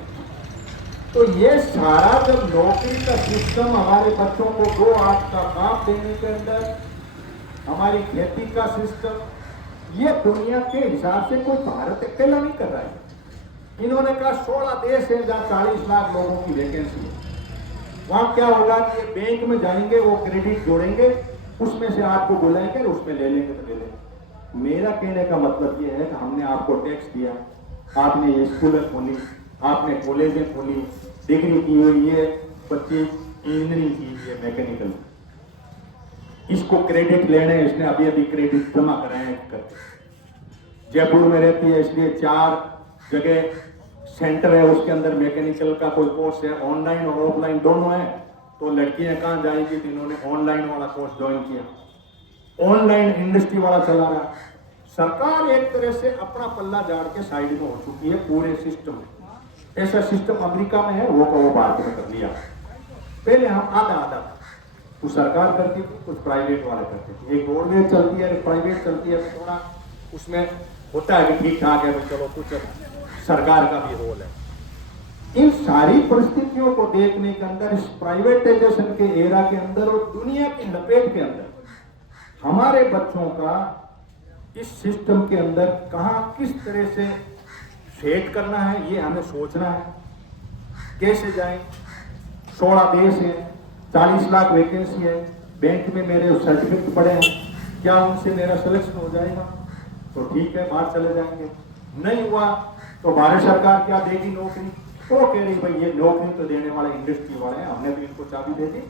तो ये सारा जब नौकरी का सिस्टम हमारे बच्चों को 2-8 का काम देने के अंदर, हमारी खेती का सिस्टम, ये दुनिया के हिसाब से कोई भारत अकेला नहीं कर रहा है। इन्होंने कहा 16 देश है जहां 40 लाख लोगों की वैकेंसी है। वहां क्या होगा कि बैंक में जाएंगे, वो क्रेडिट जोड़ेंगे, उसमें से आपको बुलाएंगे, उसमें ले लेंगे तो ले लेंगे। मेरा कहने का मतलब ये है कि हमने आपको टैक्स दिया, आपने ये स्कूलें खोली, आपने कॉलेजें खोली, डिग्री की हुई है, बच्चे इंजीनियरिंग की है, मैकेनिकल, इसको क्रेडिट लेने, इसने अभी अभी क्रेडिट जमा कराए हैं। जयपुर में रहती है इसलिए 4 जगह सेंटर है, उसके अंदर मैकेनिकल का कोई कोर्स है, ऑनलाइन और ऑफलाइन दोनों है। तो लड़कियां कहाँ जाएंगी? तो इन्होंने ऑनलाइन वाला कोर्स ज्वाइन किया, ऑनलाइन इंडस्ट्री वाला चला रहा। सरकार एक तरह से अपना पल्ला झाड़ के साइड में हो चुकी है पूरे सिस्टम में। ऐसा सिस्टम अमेरिका में है, वो का वो भारत में कर लिया। पहले हम आधा कुछ सरकार करती थी, कुछ प्राइवेट वाले करते थे। एक गवर्नमेंट चलती है, प्राइवेट चलती है, तो थोड़ा उसमें होता है कि ठीक ठाक है, तो चलो कुछ सरकार का भी रोल है। इन सारी परिस्थितियों को देखने के अंदर, इस प्राइवेटाइजेशन के एरा के अंदर और दुनिया की लपेट के अंदर, हमारे बच्चों का इस सिस्टम के अंदर कहां किस तरह से सेट करना है, ये हमें सोचना है। कैसे जाएं? 16 देश है, 40 लाख वैकेंसी है, बैंक में मेरे सर्टिफिकेट पड़े हैं, क्या उनसे मेरा सिलेक्शन हो जाएगा? तो ठीक है, बाहर चले जाएंगे। नहीं हुआ तो भारत सरकार क्या देगी? नौकरी। तो कह रही भाई ये नौकरी तो देने वाले इंडस्ट्री वाले हैं, हमने तो इनको चाबी दे दी,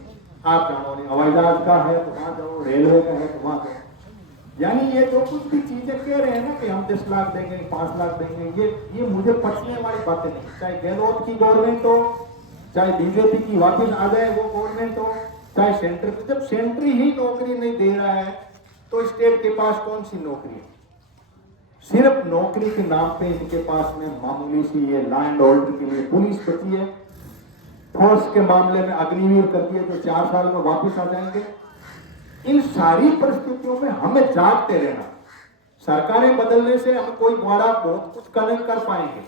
आप जानो नहीं, हवाई जहाज का है तो वहां जाओ, रेलवे का है तो वहां जाओ। यानी ये जो कुछ भी चीजें कह रहे हैं ना कि हम 10 लाख देंगे, 5 लाख देंगे, ये मुझे पचने वाली बातें नहीं। चाहे गहलोत की गवर्नमेंट हो, चाहे बीजेपी की वापस आ जाए वो गवर्नमेंट हो, चाहे सेंटर की, जब सेंटर ही नौकरी नहीं दे रहा है तो स्टेट के पास कौन सी नौकरी है? सिर्फ नौकरी के नाम पे इनके पास में मामूली सी ये लैंड होल्डर के लिए पुलिस बची है, फोर्स के मामले में अग्निवीर कर दिए तो 4 साल में वापस आ जाएंगे। इन सारी परिस्थितियों में हमें जागते रहना। सरकारें बदलने से हम कोई बड़ा बहुत कुछ कर पाएंगे,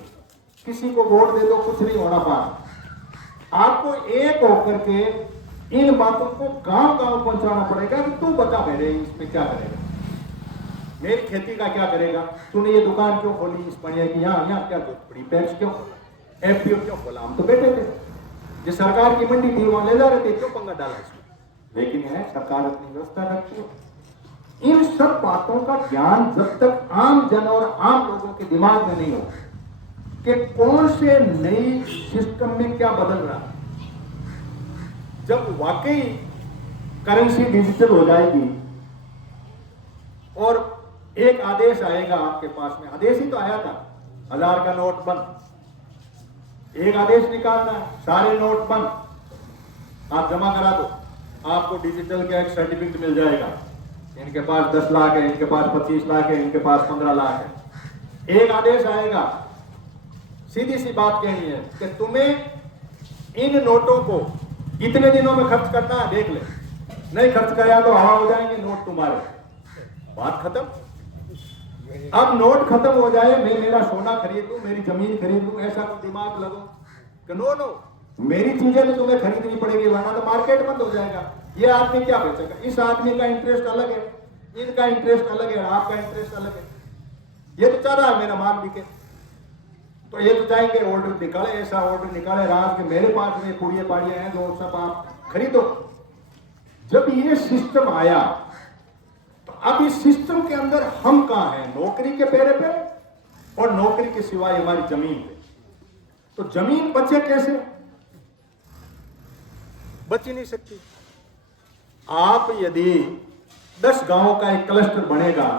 किसी को वोट दे दो कुछ नहीं होना पाएगा। आपको एक होकर के इन बातों को गांव-गांव पहुंचाना पड़ेगा कि तू बता मेरे इसमें क्या करेगा, मेरी खेती का क्या करेगा, तूने ये दुकान क्यों खोली इस बढ़िया की, यहाँ क्या बड़ी पैक्स क्यों खोला, एफपीओ क्यों खोला? हम तो बैठे थे, जो सरकार की मंडी थी वहां ले जा रहे थे, क्यों पंगा डाला इसमें? लेकिन है सरकार अपनी व्यवस्था रखती है। इन सब बातों का ज्ञान जब तक आम जन और आम लोगों के दिमाग में नहीं हो कि कौन से नई सिस्टम में क्या बदल रहा है, जब वाकई करेंसी डिजिटल हो जाएगी और एक आदेश आएगा आपके पास में, आदेश ही तो आया था, 1000 का नोट बंद, एक आदेश निकालना है, सारे नोट बंद, आप जमा करा दो, आपको डिजिटल का एक सर्टिफिकेट मिल जाएगा। इनके पास 10 लाख है, इनके पास 25 लाख है, इनके पास 15 लाख है। एक आदेश आएगा, सीधी सी बात कहनी है कि तुम्हें इन नोटों को इतने दिनों में खर्च करना है, देख ले, नहीं खर्च किया तो हवा हो जाएंगे नोट तुम्हारे, बात खत्म। अब नोट खत्म हो जाए, मैं मेरा सोना खरीद लूं, मेरी जमीन खरीद लूं, ऐसा कोई दिमाग लगो कि नो, मेरी चीजें तो तुम्हें खरीदनी पड़ेगी, वरना तो मार्केट बंद हो जाएगा। ये आदमी क्या बेचेगा? इस आदमी का इंटरेस्ट अलग है, इनका इंटरेस्ट अलग है, आपका इंटरेस्ट अलग है। ये तो चाह रहा है मेरा माल बिके, तो ये तो चाहेंगे ऑर्डर निकाले, ऐसा ऑर्डर निकाले रात के मेरे पास में कुड़िए पाड़ियां हैं जो सब आप खरीदो। जब ये सिस्टम आया तो अब इस सिस्टम के अंदर हम कहां हैं? नौकरी के पेरे पे, और नौकरी के सिवाय हमारी जमीन पे। तो जमीन बचे कैसे? बच ही नहीं सकती। आप यदि 10 गांवों का एक क्लस्टर बनेगा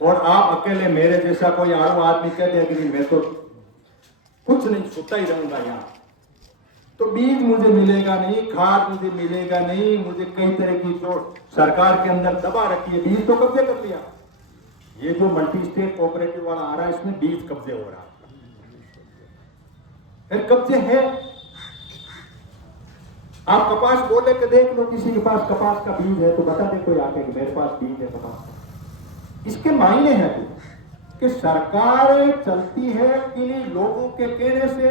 और आप अकेले मेरे जैसा कोई आड़ू आदमी कह दे कि मैं तो कुछ नहीं, सोता ही रहूंगा यहां, तो बीज मुझे मिलेगा नहीं, खाद मुझे मिलेगा नहीं, मुझे कई तरह की जो सरकार के अंदर दबा रखी है, बीज तो कब्जे कर लिया। ये जो मल्टी स्टेट कोऑपरेटिव वाला आ रहा है, इसमें बीज कब्जे हो रहा है, फिर कब्जे है। आप कपास बोले कि देख लो, किसी के पास कपास का बीज है तो बता दे कोई आके कि मेरे पास बीज है कपास का। इसके मायने हैं कि सरकार चलती है किन्हीं लोगों के कहने से,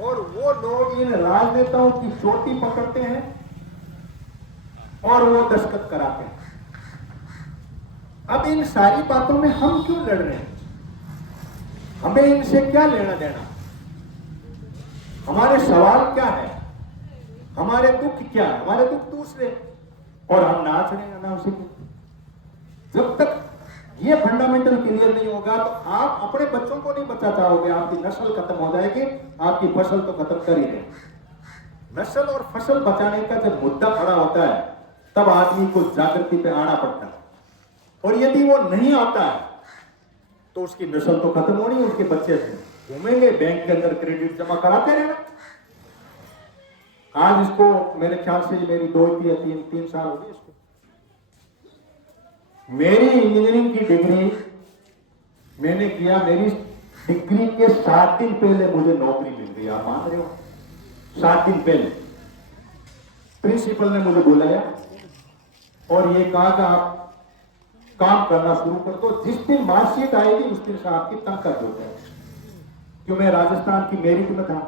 और वो लोग इन राजनेताओं की चोटी पकड़ते हैं और वो दस्तखत कराते हैं। अब इन सारी बातों में हम क्यों लड़ रहे हैं? हमें इनसे क्या लेना देना? हमारे सवाल क्या है? हमारे दुख क्या है? हमारे दुख दूसरे, और हम नाच रहे हैं ना उसी को। जब तक ये फंडामेंटल क्लियर नहीं होगा तो आप अपने बच्चों को नहीं बचा पाओगे, आपकी नस्ल खत्म हो जाएगी, आपकी फसल तो खत्म कर ही रहे। नस्ल और फसल बचाने का जब मुद्दा खड़ा होता है तब आदमी को जागृति पे आना पड़ता है, और यदि वो नहीं आता है तो उसकी नस्ल तो खत्म होनी, उसके बच्चे घूमेंगे बैंक के अंदर क्रेडिट जमा कराते रहना। आज इसको मेरे ख्याल से मेरी 2 या 3 साल हो गए इसको। मेरी इंजीनियरिंग की डिग्री मैंने किया, मेरी डिग्री के 7 दिन पहले मुझे नौकरी मिल गई। आप मान रहे हो? 7 दिन पहले प्रिंसिपल ने मुझे बुलाया और ये कहा कि आप काम करना शुरू कर दो, जिस दिन मार्कशीट आएगी उस दिन से आपकी तनख्वाह जो है। क्यों? मैं राजस्थान की मेरिट में था,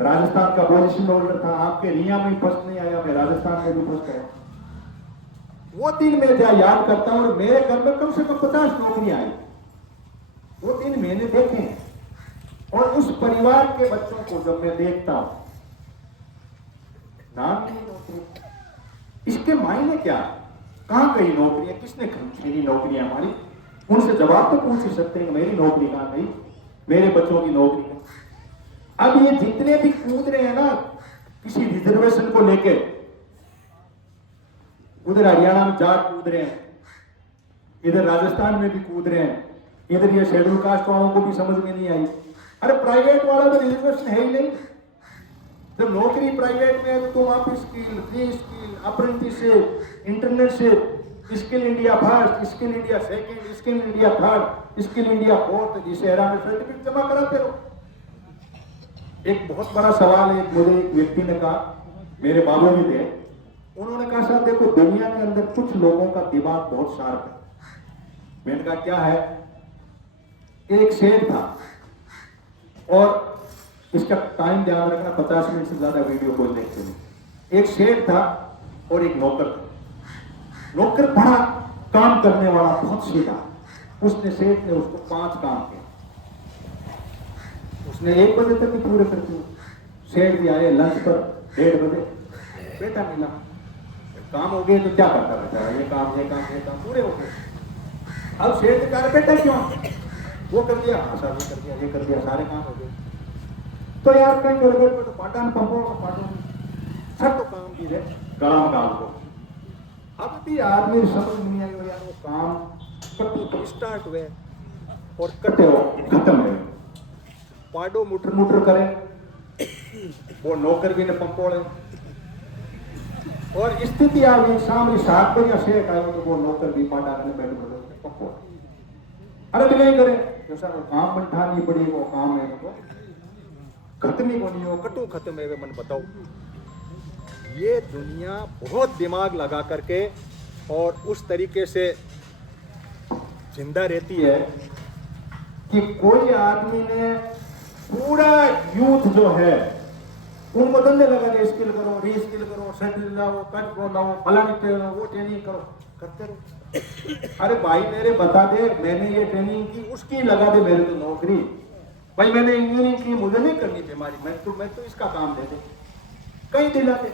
राजस्थान का पोजीशन होल्डर था, आपके रिया में फर्स्ट नहीं आया, मैं राजस्थान में भी फर्स्ट आया। वो दिन मैं जहां याद करता हूं, मेरे घर में कम से कम 50 नौकरियां आई, वो दिन मैंने देखे। और उस परिवार के बच्चों को जब मैं देखता हूं, नाम नहीं नौकरी, इसके मायने क्या? कहां गई नौकरियां? किसने खरीदी नौकरियां हमारी? उनसे जवाब तो पूछ ही सकते हैं, मेरी नौकरी कहां गई, मेरे बच्चों की नौकरी कहां? अब ये जितने भी कूद रहे हैं ना किसी रिजर्वेशन को लेके, उधर हरियाणा में जाट कूद रहे हैं, इधर राजस्थान में भी कूद रहे हैं, इधर ये शेड्यूल कास्ट वालों को भी समझ में नहीं आई। अरे प्राइवेट वाला तो रिजर्वेशन है ही नहीं। जब नौकरी प्राइवेट में है तो तुम आप skill, free skill, apprenticeship, internship, skill India first, skill India second, skill India third, skill India fourth, जिसे में सर्टिफिकेट जमा कराते रहो। एक बहुत बड़ा सवाल है, मुझे एक व्यक्ति ने कहा, मेरे बाबू जी थे, उन्होंने कहा साहब देखो दुनिया के अंदर कुछ लोगों का दिमाग बहुत शार्प है। मैंने कहा क्या है? एक शेर था, और इसका टाइम ध्यान रखना, 50 मिनट से ज्यादा वीडियो कोई देखते नहीं। एक शेर था और एक नौकर था। नौकर बड़ा काम करने वाला, बहुत सीधा। उसने शेर ने उसको 5 काम किए, उसने 1 बजे तक ही पूरे कर दिए। शेर भी आए लंच पर 1:30 बजे, बेटा मिला, काम हो गए तो क्या करता रहता है, ये काम पूरे हो गए। अब शेर ने कहा बेटा क्यों? वो कर दिया, हाँ सर वो कर दिया, ये कर दिया, सारे काम हो गए। तो यार कहीं गड़बड़ में तो पाटन पंपों में पाटन सब तो काम भी है, गला में डाल दो। अब भी आदमी समझ नहीं आएगा यार वो काम कटू तो स्टार्ट हुए और कटे हो खत्म है पाडो मुटर मुटर करे वो नौकर भी ने पंपोड़े और स्थिति आ गई सामने 7 बजे शेख आयो तो वो नौकर भी पाडा अपने बैठ बदल पंपोड़े अरे भी नहीं करे जो सर वो काम बैठा नहीं पड़ी वो काम है तो खत्म ही नहीं हो कटू खत्म है मन बताओ ये दुनिया बहुत दिमाग लगा करके और उस तरीके से जिंदा रहती है कि कोई आदमी ने पूरा यूथ जो है उनको धंधे लगा दे स्किल करो रीस्किल करो सेटल लाओ कट को लाओ फलानी ट्रेनिंग वो ट्रेनिंग करो करते रहो अरे भाई मेरे बता दे मैंने ये ट्रेनिंग की उसकी लगा दे मेरे को नौकरी भाई मैंने इंजीनियरिंग की मुझे नहीं करनी थी हमारी मैं तो इसका काम दे दे कहीं दिलाते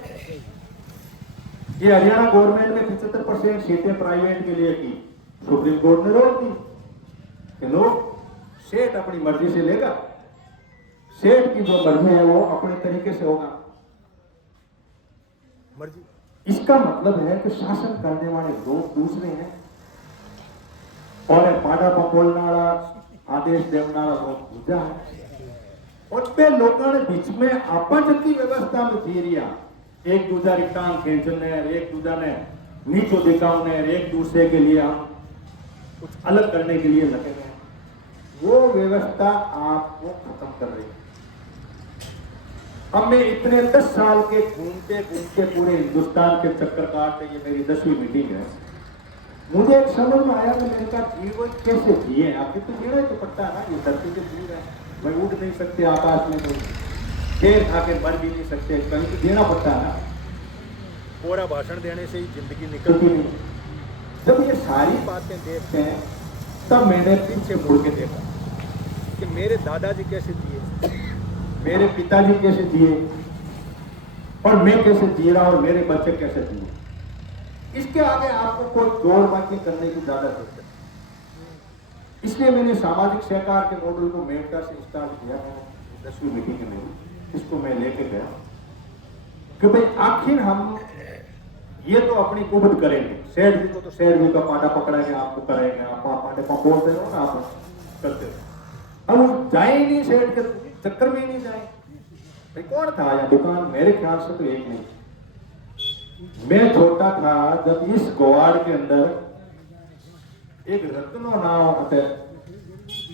ये हरियाणा गवर्नमेंट ने 75% सीटें प्राइवेट के लिए की सुप्रीम कोर्ट ने रोक दी कि लोग सेठ अपनी मर्जी से लेगा सेठ की जो मर्जी है वो अपने तरीके से होगा मर्जी इसका मतलब है कि शासन करने वाले लोग दूसरे हैं और पाड़ा पकोड़ने वाला आदेश देने वाला लोग दूसरा है और पे लोगों ने बीच में आपस की व्यवस्था में जी रिया एक दूसरा की टांग खींचने एक दूसरा ने नीचो दिखाने एक दूसरे के लिए हम कुछ अलग करने के लिए लगे हुए वो व्यवस्था आपको खत्म कर रही है हमने इतने 10 साल के घूमते घूमते पूरे हिंदुस्तान के चक्कर काटते ये मेरी 10वीं मीटिंग है मुझे एक समझ में आया कि मैंने कहा जीवन कैसे जिए आपके तो जीना ही तो पड़ता है ना ये धरती के जीव है मैं उड़ नहीं सकते आकाश में तो शेर खा के मर भी नहीं सकते कहीं तो देना पड़ता है ना पूरा भाषण देने से ही जिंदगी निकलती नहीं जब ये सारी बातें देखते हैं तब मैंने पीछे मुड़ के देखा कि मेरे दादाजी कैसे जिए मेरे पिताजी कैसे जिए और मैं कैसे जी रहा और मेरे बच्चे कैसे जिए इसके आगे आपको कोई जोड़ वाक्य करने की ज्यादा जरूरत है इसलिए मैंने सामाजिक सहकार के मॉडल को मेडता से स्टार्ट किया 10वीं मीटिंग में इसको मैं लेके गया कि भाई आखिर हम ये तो अपनी कुबद करेंगे सेठ जी को तो सेठ जी का पाटा पकड़ाएंगे आपको करेंगे आप पाटे पकड़ते रहो ना आप करते रहो अब वो जाए ही नहीं सेठ के चक्कर में ही नहीं जाए भाई कौन था या दुकान मेरे ख्याल से तो एक नहीं मैं छोटा था जब इस गोवाड़ के अंदर एक रत्नो नाव हते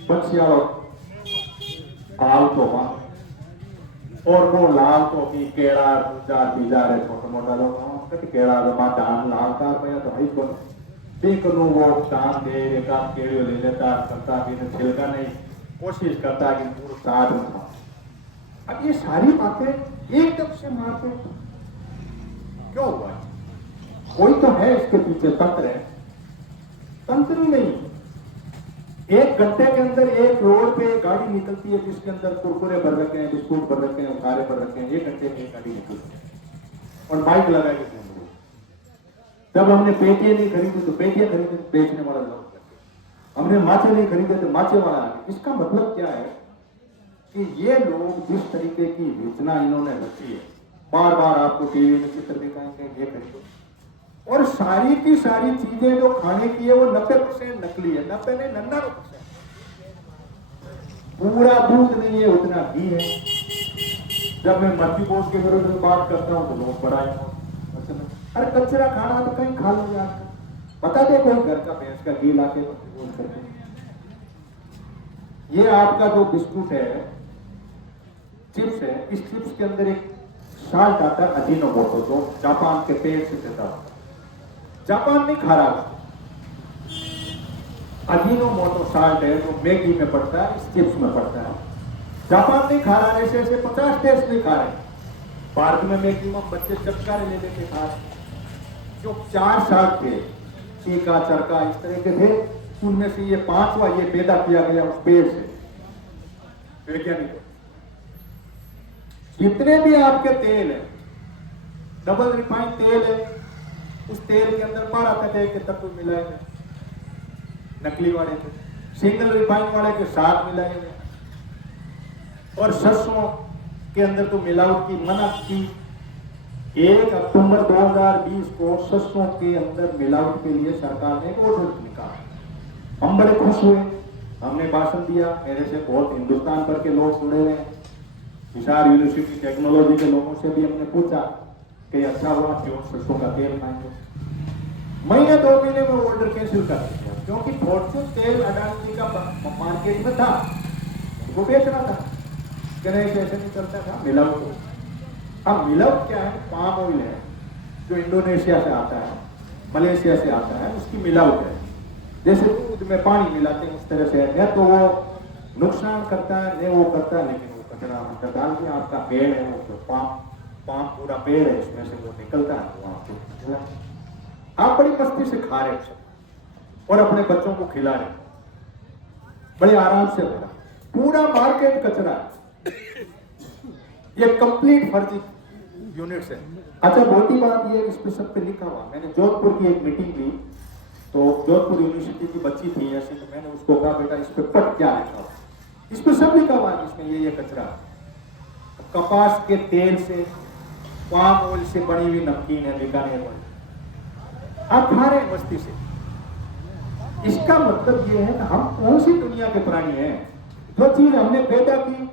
बंसियालो हाल तो वहां और वो लाल तो की केड़ा दूजा तीजा रे छोटा मोटा लोग कट केड़ा मा धान लाल तार पे तो हई को देखनो वो शाम दे एक आप केड़ियो ले लेता करता कि छिलका नहीं कोशिश करता कि पूरा साथ में था अब ये सारी बातें एकदम से मारते क्यों हुआ कोई तो है इसके पीछे तंत्र है तंत्र ही नहीं 1 घंटे के अंदर एक रोड पे एक गाड़ी निकलती है जिसके अंदर कुरकुरे भर रखे हैं बिस्कुट भर रखे हैं उखारे भर रखे हैं 1 घंटे में एक गाड़ी निकलती है और बाइक लगा के घूम रहे जब हमने पेटियां नहीं खरीदी तो पेटियां खरीदे बेचने वाला लोग हमने माचे नहीं खरीदे तो माचे वाला आ गया इसका मतलब क्या है कि ये लोग जिस तरीके की योजना इन्होंने रखी है बार बार आपको टीवी में चित्र दिखाएंगे ये खरीदो और सारी की सारी चीजें जो खाने की है वो 90% नकली है 90 नहीं 99% पूरा दूध नहीं है उतना घी है जब मैं मर्जी बोझ के विरुद्ध में बात करता हूँ तो लोग बड़ा अरे कचरा खाना तो कहीं खा लो यार बता दे कोई घर का भैंस का घी लाके बोझ करके ये आपका जो बिस्कुट है चिप्स है इस चिप्स के अंदर एक साल्ट आता है अजीनोमोटो जो जापान के पेड़ से देता है जापान नहीं खा रहा अजीनोमोटो साल्ट है जो मैगी में पड़ता है इस चिप्स में पड़ता है जापान नहीं खा रहा ऐसे ऐसे 50 देश नहीं खा रहे भारत में मैक्सिमम बच्चे चटकारे ले लेके खा जो 4 साल थे चीका चरका इस तरह के थे उनमें से ये 5वां ये पैदा किया गया उस पेड़ से वैज्ञानिकों जितने भी आपके तेल है डबल रिफाइंड तेल है उस तेल के अंदर 12 तरह के तत्व मिलाए गए नकली वाले थे सिंगल रिफाइंड वाले के साथ मिलाए गए और सरसों के अंदर तो मिलावट की मना की 1 अक्टूबर 2020 को सरसों के अंदर मिलावट के लिए सरकार ने एक ऑर्डर निकाला। हम बड़े खुश हुए, हमने भाषण दिया। मेरे से बहुत हिंदुस्तान भर के लोग जुड़े हुए हैं। हिसार यूनिवर्सिटी टेक्नोलॉजी के लोगों से भी हमने पूछा कि अच्छा हुआ क्यों सरसों का तेल खाएंगे। महीने 2 महीने में ऑर्डर कैंसिल कर दिया, क्योंकि फॉर्चून तेल अडानी जी का मार्केट में था, वो बेचना था। कहने ऐसे नहीं चलता था मिलावट। अब मिलावट क्या है? पाम ऑयल है जो इंडोनेशिया से आता है, मलेशिया से आता है, उसकी मिलावट है। जैसे दूध में पानी मिलाते हैं उस तरह से है, तो वो नुकसान करता है नहीं वो करता है, लेकिन वो कचरा डाल के आपका पेड़ है वो पाम पूरा पेड़ है, इसमें से वो निकलता है, वो आपको आप बड़ी मस्ती से खा रहे हो और अपने बच्चों को खिला रहे हो बड़े आराम से। हो रहा पूरा मार्केट कचरा है, ये कंप्लीट फर्जी यूनिट्स है। अच्छा मोटी बात ये इस पे सब पे लिखा हुआ, मैंने जोधपुर की एक मीटिंग ली तो जोधपुर यूनिवर्सिटी की बच्ची थी ऐसी, तो मैंने उसको कहा बेटा इस पे पढ़ क्या लिखा हुआ, इस पे सब लिखा हुआ है, इसमें ये कचरा कपास के तेल से पाम ऑयल से बनी हुई नमकीन है बीकानेर वाली, आप खा रहे हैं मस्ती से। इसका मतलब ये है कि हम कौन सी दुनिया के प्राणी हैं? जो चीज हमने पैदा की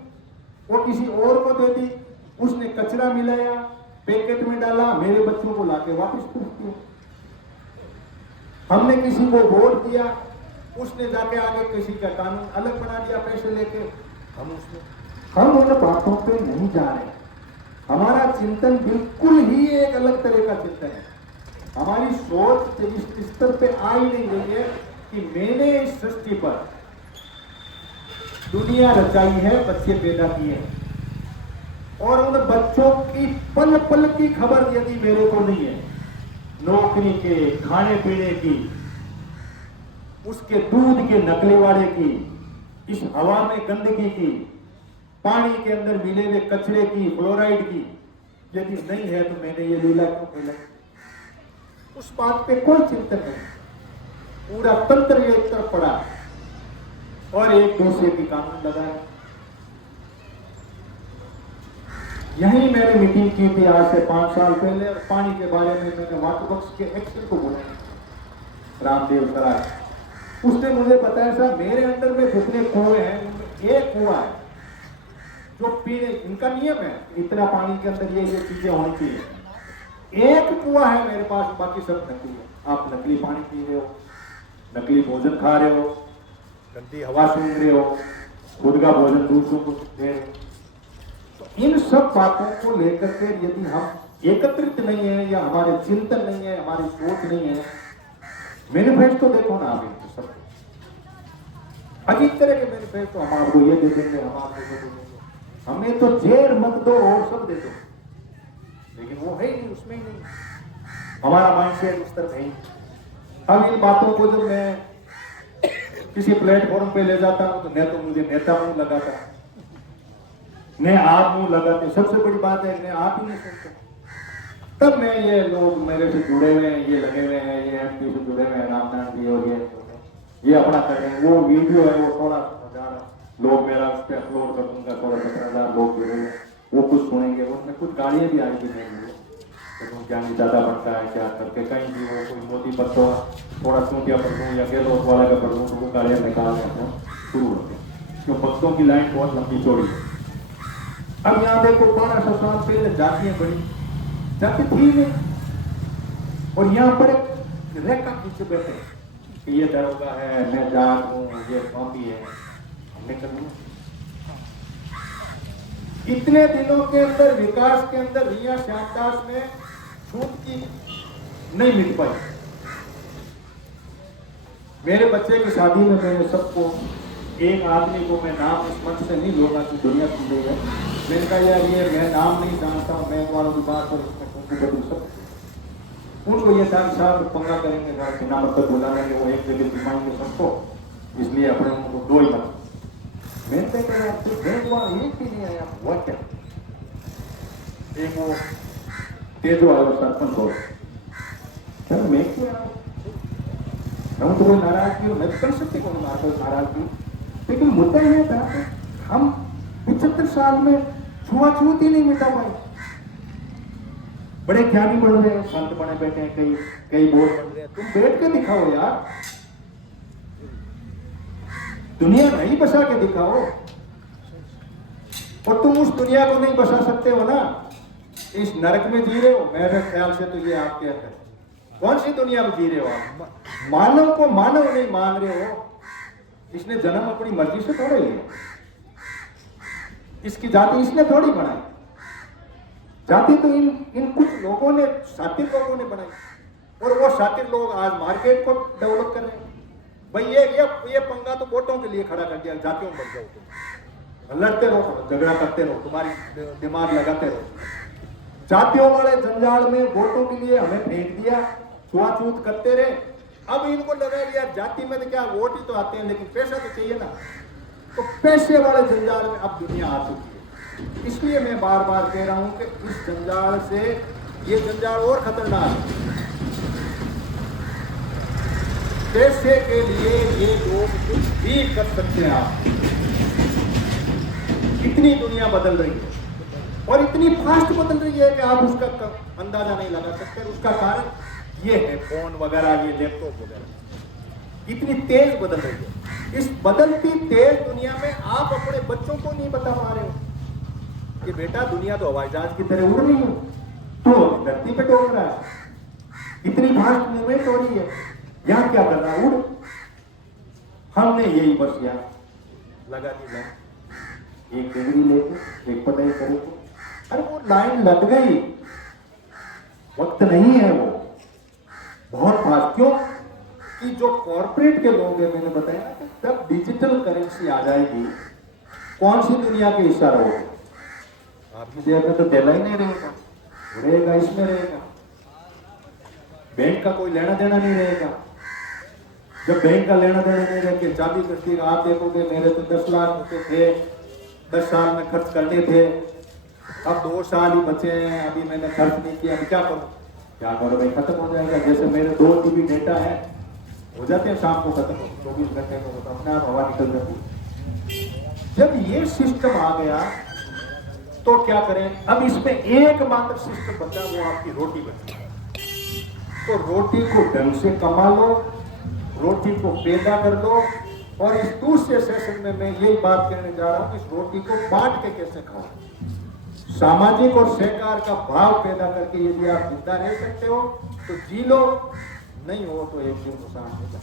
वो किसी और को दे दी, उसने कचरा मिलाया पैकेट में डाला, मेरे बच्चों को लाके वापस फेंक दिया। हमने किसी को वोट दिया, उसने जाके आगे किसी का कानून अलग बना दिया पैसे लेके, हम उन बातों पे नहीं जा रहे। हमारा चिंतन बिल्कुल ही एक अलग तरह का चिंतन है। हमारी सोच इस स्तर पे आ ही नहीं रही है कि मैंने इस सृष्टि पर दुनिया रचाई है, बच्चे पैदा किए और उन बच्चों की पल पल की खबर यदि मेरे को नहीं है, नौकरी के, खाने पीने की, उसके दूध के नकलीवाड़े की, इस हवा में गंदगी की, पानी के अंदर मिले हुए कचरे की, फ्लोराइड की यदि नहीं है तो मैंने ये लीला क्यों फैलाई? उस बात पे कोई चिंतन नहीं। पूरा तंत्र एक तरफ पड़ा और एक दूसरे की कानून लगाए। यही मैंने मीटिंग की थी आज से 5 साल पहले, और पानी के बारे में मैंने वाटर वर्क्स के एक्शन को बुलाया, रामदेव सराय। उसने मुझे बताया साहब मेरे अंडर में जितने कुएं हैं उनमें एक कुआं है जो पीने, इनका नियम है इतना पानी के अंदर ये चीजें होनी चाहिए। एक कुआं है मेरे पास, बाकी सब नकली है। आप नकली पानी पी रहे हो, नकली भोजन खा रहे हो, गंदी हवा सूंघ रहे हो, खुद का भोजन दूसरों को दे रहे हो। तो इन सब बातों को लेकर के यदि हम एकत्रित नहीं है या हमारे चिंतन नहीं है, हमारी सोच नहीं है, मैनिफेस्टो देखो ना आप इनके सब अजीब तरह के मैनिफेस्टो, हम आपको ये दे देंगे, हम आपको ये दे देंगे, हमें तो जेर मत दो और सब दे दो, लेकिन वो है ही नहीं, उसमें ही नहीं, हमारा माइंडसेट उस तरफ है ही। अब इन बातों को जब मैं किसी प्लेटफॉर्म पे ले जाता हूं तो न तो मुझे नेता मुंह लगाता, न आप मुंह लगाते, सबसे बड़ी बात है न आप ही नहीं सुनते। तब मैं ये लोग मेरे से जुड़े हुए हैं, ये लगे हुए हैं, ये एमपी से जुड़े हुए हैं, रामनाथ जी और ये अपना कर रहे हैं। वो वीडियो है वो 16,000 लोग मेरा उस पर अपलोड कर दूंगा, 16-17,000 लोग जुड़े हुए, वो कुछ सुनेंगे, उसमें कुछ गालियां भी आएगी नहीं, तो तुम क्या नहीं ज्यादा बनता है क्या करके, कहीं भी वो कोई मोदी पर थोड़ा चूंटिया पढ़ दूँ या गहलोत वाला का पढ़ दूँ तो वो गालियां निकालने अपना शुरू होते हैं, क्यों भक्तों की लाइन बहुत लंबी चौड़ी है। अब यहाँ देखो 1200 साल पहले जातियां बड़ी, जाति थी नहीं, और यहाँ पर एक रेखा खींचे बैठे कि ये दरोगा है, मैं जाट हूँ, ये स्वामी है, हमने कर लिया। इतने दिनों के अंदर विकास के अंदर रिया श्यामदास ने छूट की नहीं मिल पाई। मेरे बच्चे की शादी में मैंने सबको, एक आदमी को मैं नाम इस मंच से नहीं लूंगा कि दुनिया सुन रही है, मैंने कहा यार ये मैं नाम नहीं जानता हूँ, मैं वालों की बात और इसमें बदल सकते। उनको ये था साहब पंगा करेंगे, बिना मतलब बुला लेंगे, वो एक जगह दिखाएंगे सबको, इसलिए अपने उनको 2 ही बात। मैंने कहा एक भी नहीं आया, हुआ क्या? एक वो तेजो आया सरपंच हो, मैं क्यों आया? हम तो कोई नाराजगी मैं कर सकते कोई नाराजगी, लेकिन मुद्दा यह था हम 75 साल में छुआछूत ही नहीं मिटा पाए। बड़े ज्ञानी बन रहे हैं, संत बने बैठे हैं, कई कई बोध बन रहे हैं। तुम बैठ के दिखाओ यार, दुनिया नहीं बसा के दिखाओ। और तुम उस दुनिया को नहीं बसा सकते हो ना, इस नरक में जी रहे हो। मेरे ख्याल से तो ये आपके अंदर कौन सी दुनिया में जी रहे हो आप? मानव को मानव नहीं मान रहे हो। इसने जन्म अपनी मर्जी से थोड़े लिया, इसकी जाति इसने थोड़ी बनाई। जाति तो इन कुछ लोगों ने, शातिर लोगों ने बनाई, और वो शातिर लोग आज मार्केट को डेवलप कर रहे हैं। भाई ये पंगा तो वोटों के लिए खड़ा कर दिया, जातियों में बढ़ जाओ, तुम लड़ते रहो, झगड़ा करते रहो, तुम्हारी दिमाग लगाते रहो। जातियों वाले जंजाल में वोटों के लिए हमें फेंक दिया, छुआछूत करते रहे। अब इनको लगा लिया जाति में तो क्या वोट ही तो आते हैं, लेकिन पैसा तो चाहिए ना। तो पैसे वाले जंजाल में अब दुनिया आ चुकी है। इसलिए मैं बार बार कह रहा हूं कि इस जंजाल से, ये जंजाल और खतरनाक है। पैसे के लिए ये लोग कुछ भी कर सकते हैं। आप इतनी दुनिया बदल रही है और इतनी फास्ट बदल रही है कि आप उसका अंदाजा नहीं लगा सकते। उसका कारण ये है फोन वगैरह, ये लैपटॉप वगैरह, इतनी तेज बदल रही है। इस बदलती तेज दुनिया में आप अपने बच्चों को नहीं बता पा रहे हो कि बेटा दुनिया तो हवाई जहाज की तरह उड़ रही है, तो धरती पे डोल रहा है, इतनी फास्ट मूवमेंट हो रही है, यहां क्या कर रहा है, उड़। हमने यही बस यहां लगा दी, एक डिग्री लेके एक पढ़ाई करेंगे, अरे वो लाइन लग गई, वक्त नहीं है वो, बहुत फास्ट। क्यों कि जो कॉर्पोरेट के लोग हैं, मैंने बताया ना कि जब डिजिटल करेंसी आ जाएगी, कौन सी दुनिया के हिस्सा रहोगे? आपकी जेब में तो देना ही नहीं रहेगा, रहेगा इसमें रहेगा, बैंक का कोई लेना देना नहीं रहेगा। जब बैंक का लेना देना नहीं रहेगा, चाबी कट्टी, आप देखोगे मेरे तो 10 लाख रुपए थे, 10 साल में खर्च करने थे, अब 2 साल ही बचे हैं, अभी मैंने खर्च नहीं किया, क्या करूं? क्या करो भाई, खत्म हो जाएगा। जैसे मेरे 2 GB डेटा है, हो जाते हैं शाम को खत्म, 24 घंटे में होता, अपने आप हवा निकल जाती। जब ये सिस्टम आ गया तो क्या करें? अब इसमें एकमात्र सिस्टम बचा, वो आपकी रोटी बची। तो रोटी को ढंग से कमा लो, रोटी को पैदा कर लो। और इस दूसरे सेशन में मैं यही बात कहने जा रहा हूं, इस रोटी को बांट के कैसे खाओ। सामाजिक और सहकार का भाव पैदा करके यदि आप जिंदा रह सकते हो तो जी लो, नहीं हो तो एक दिन नुकसान होगा।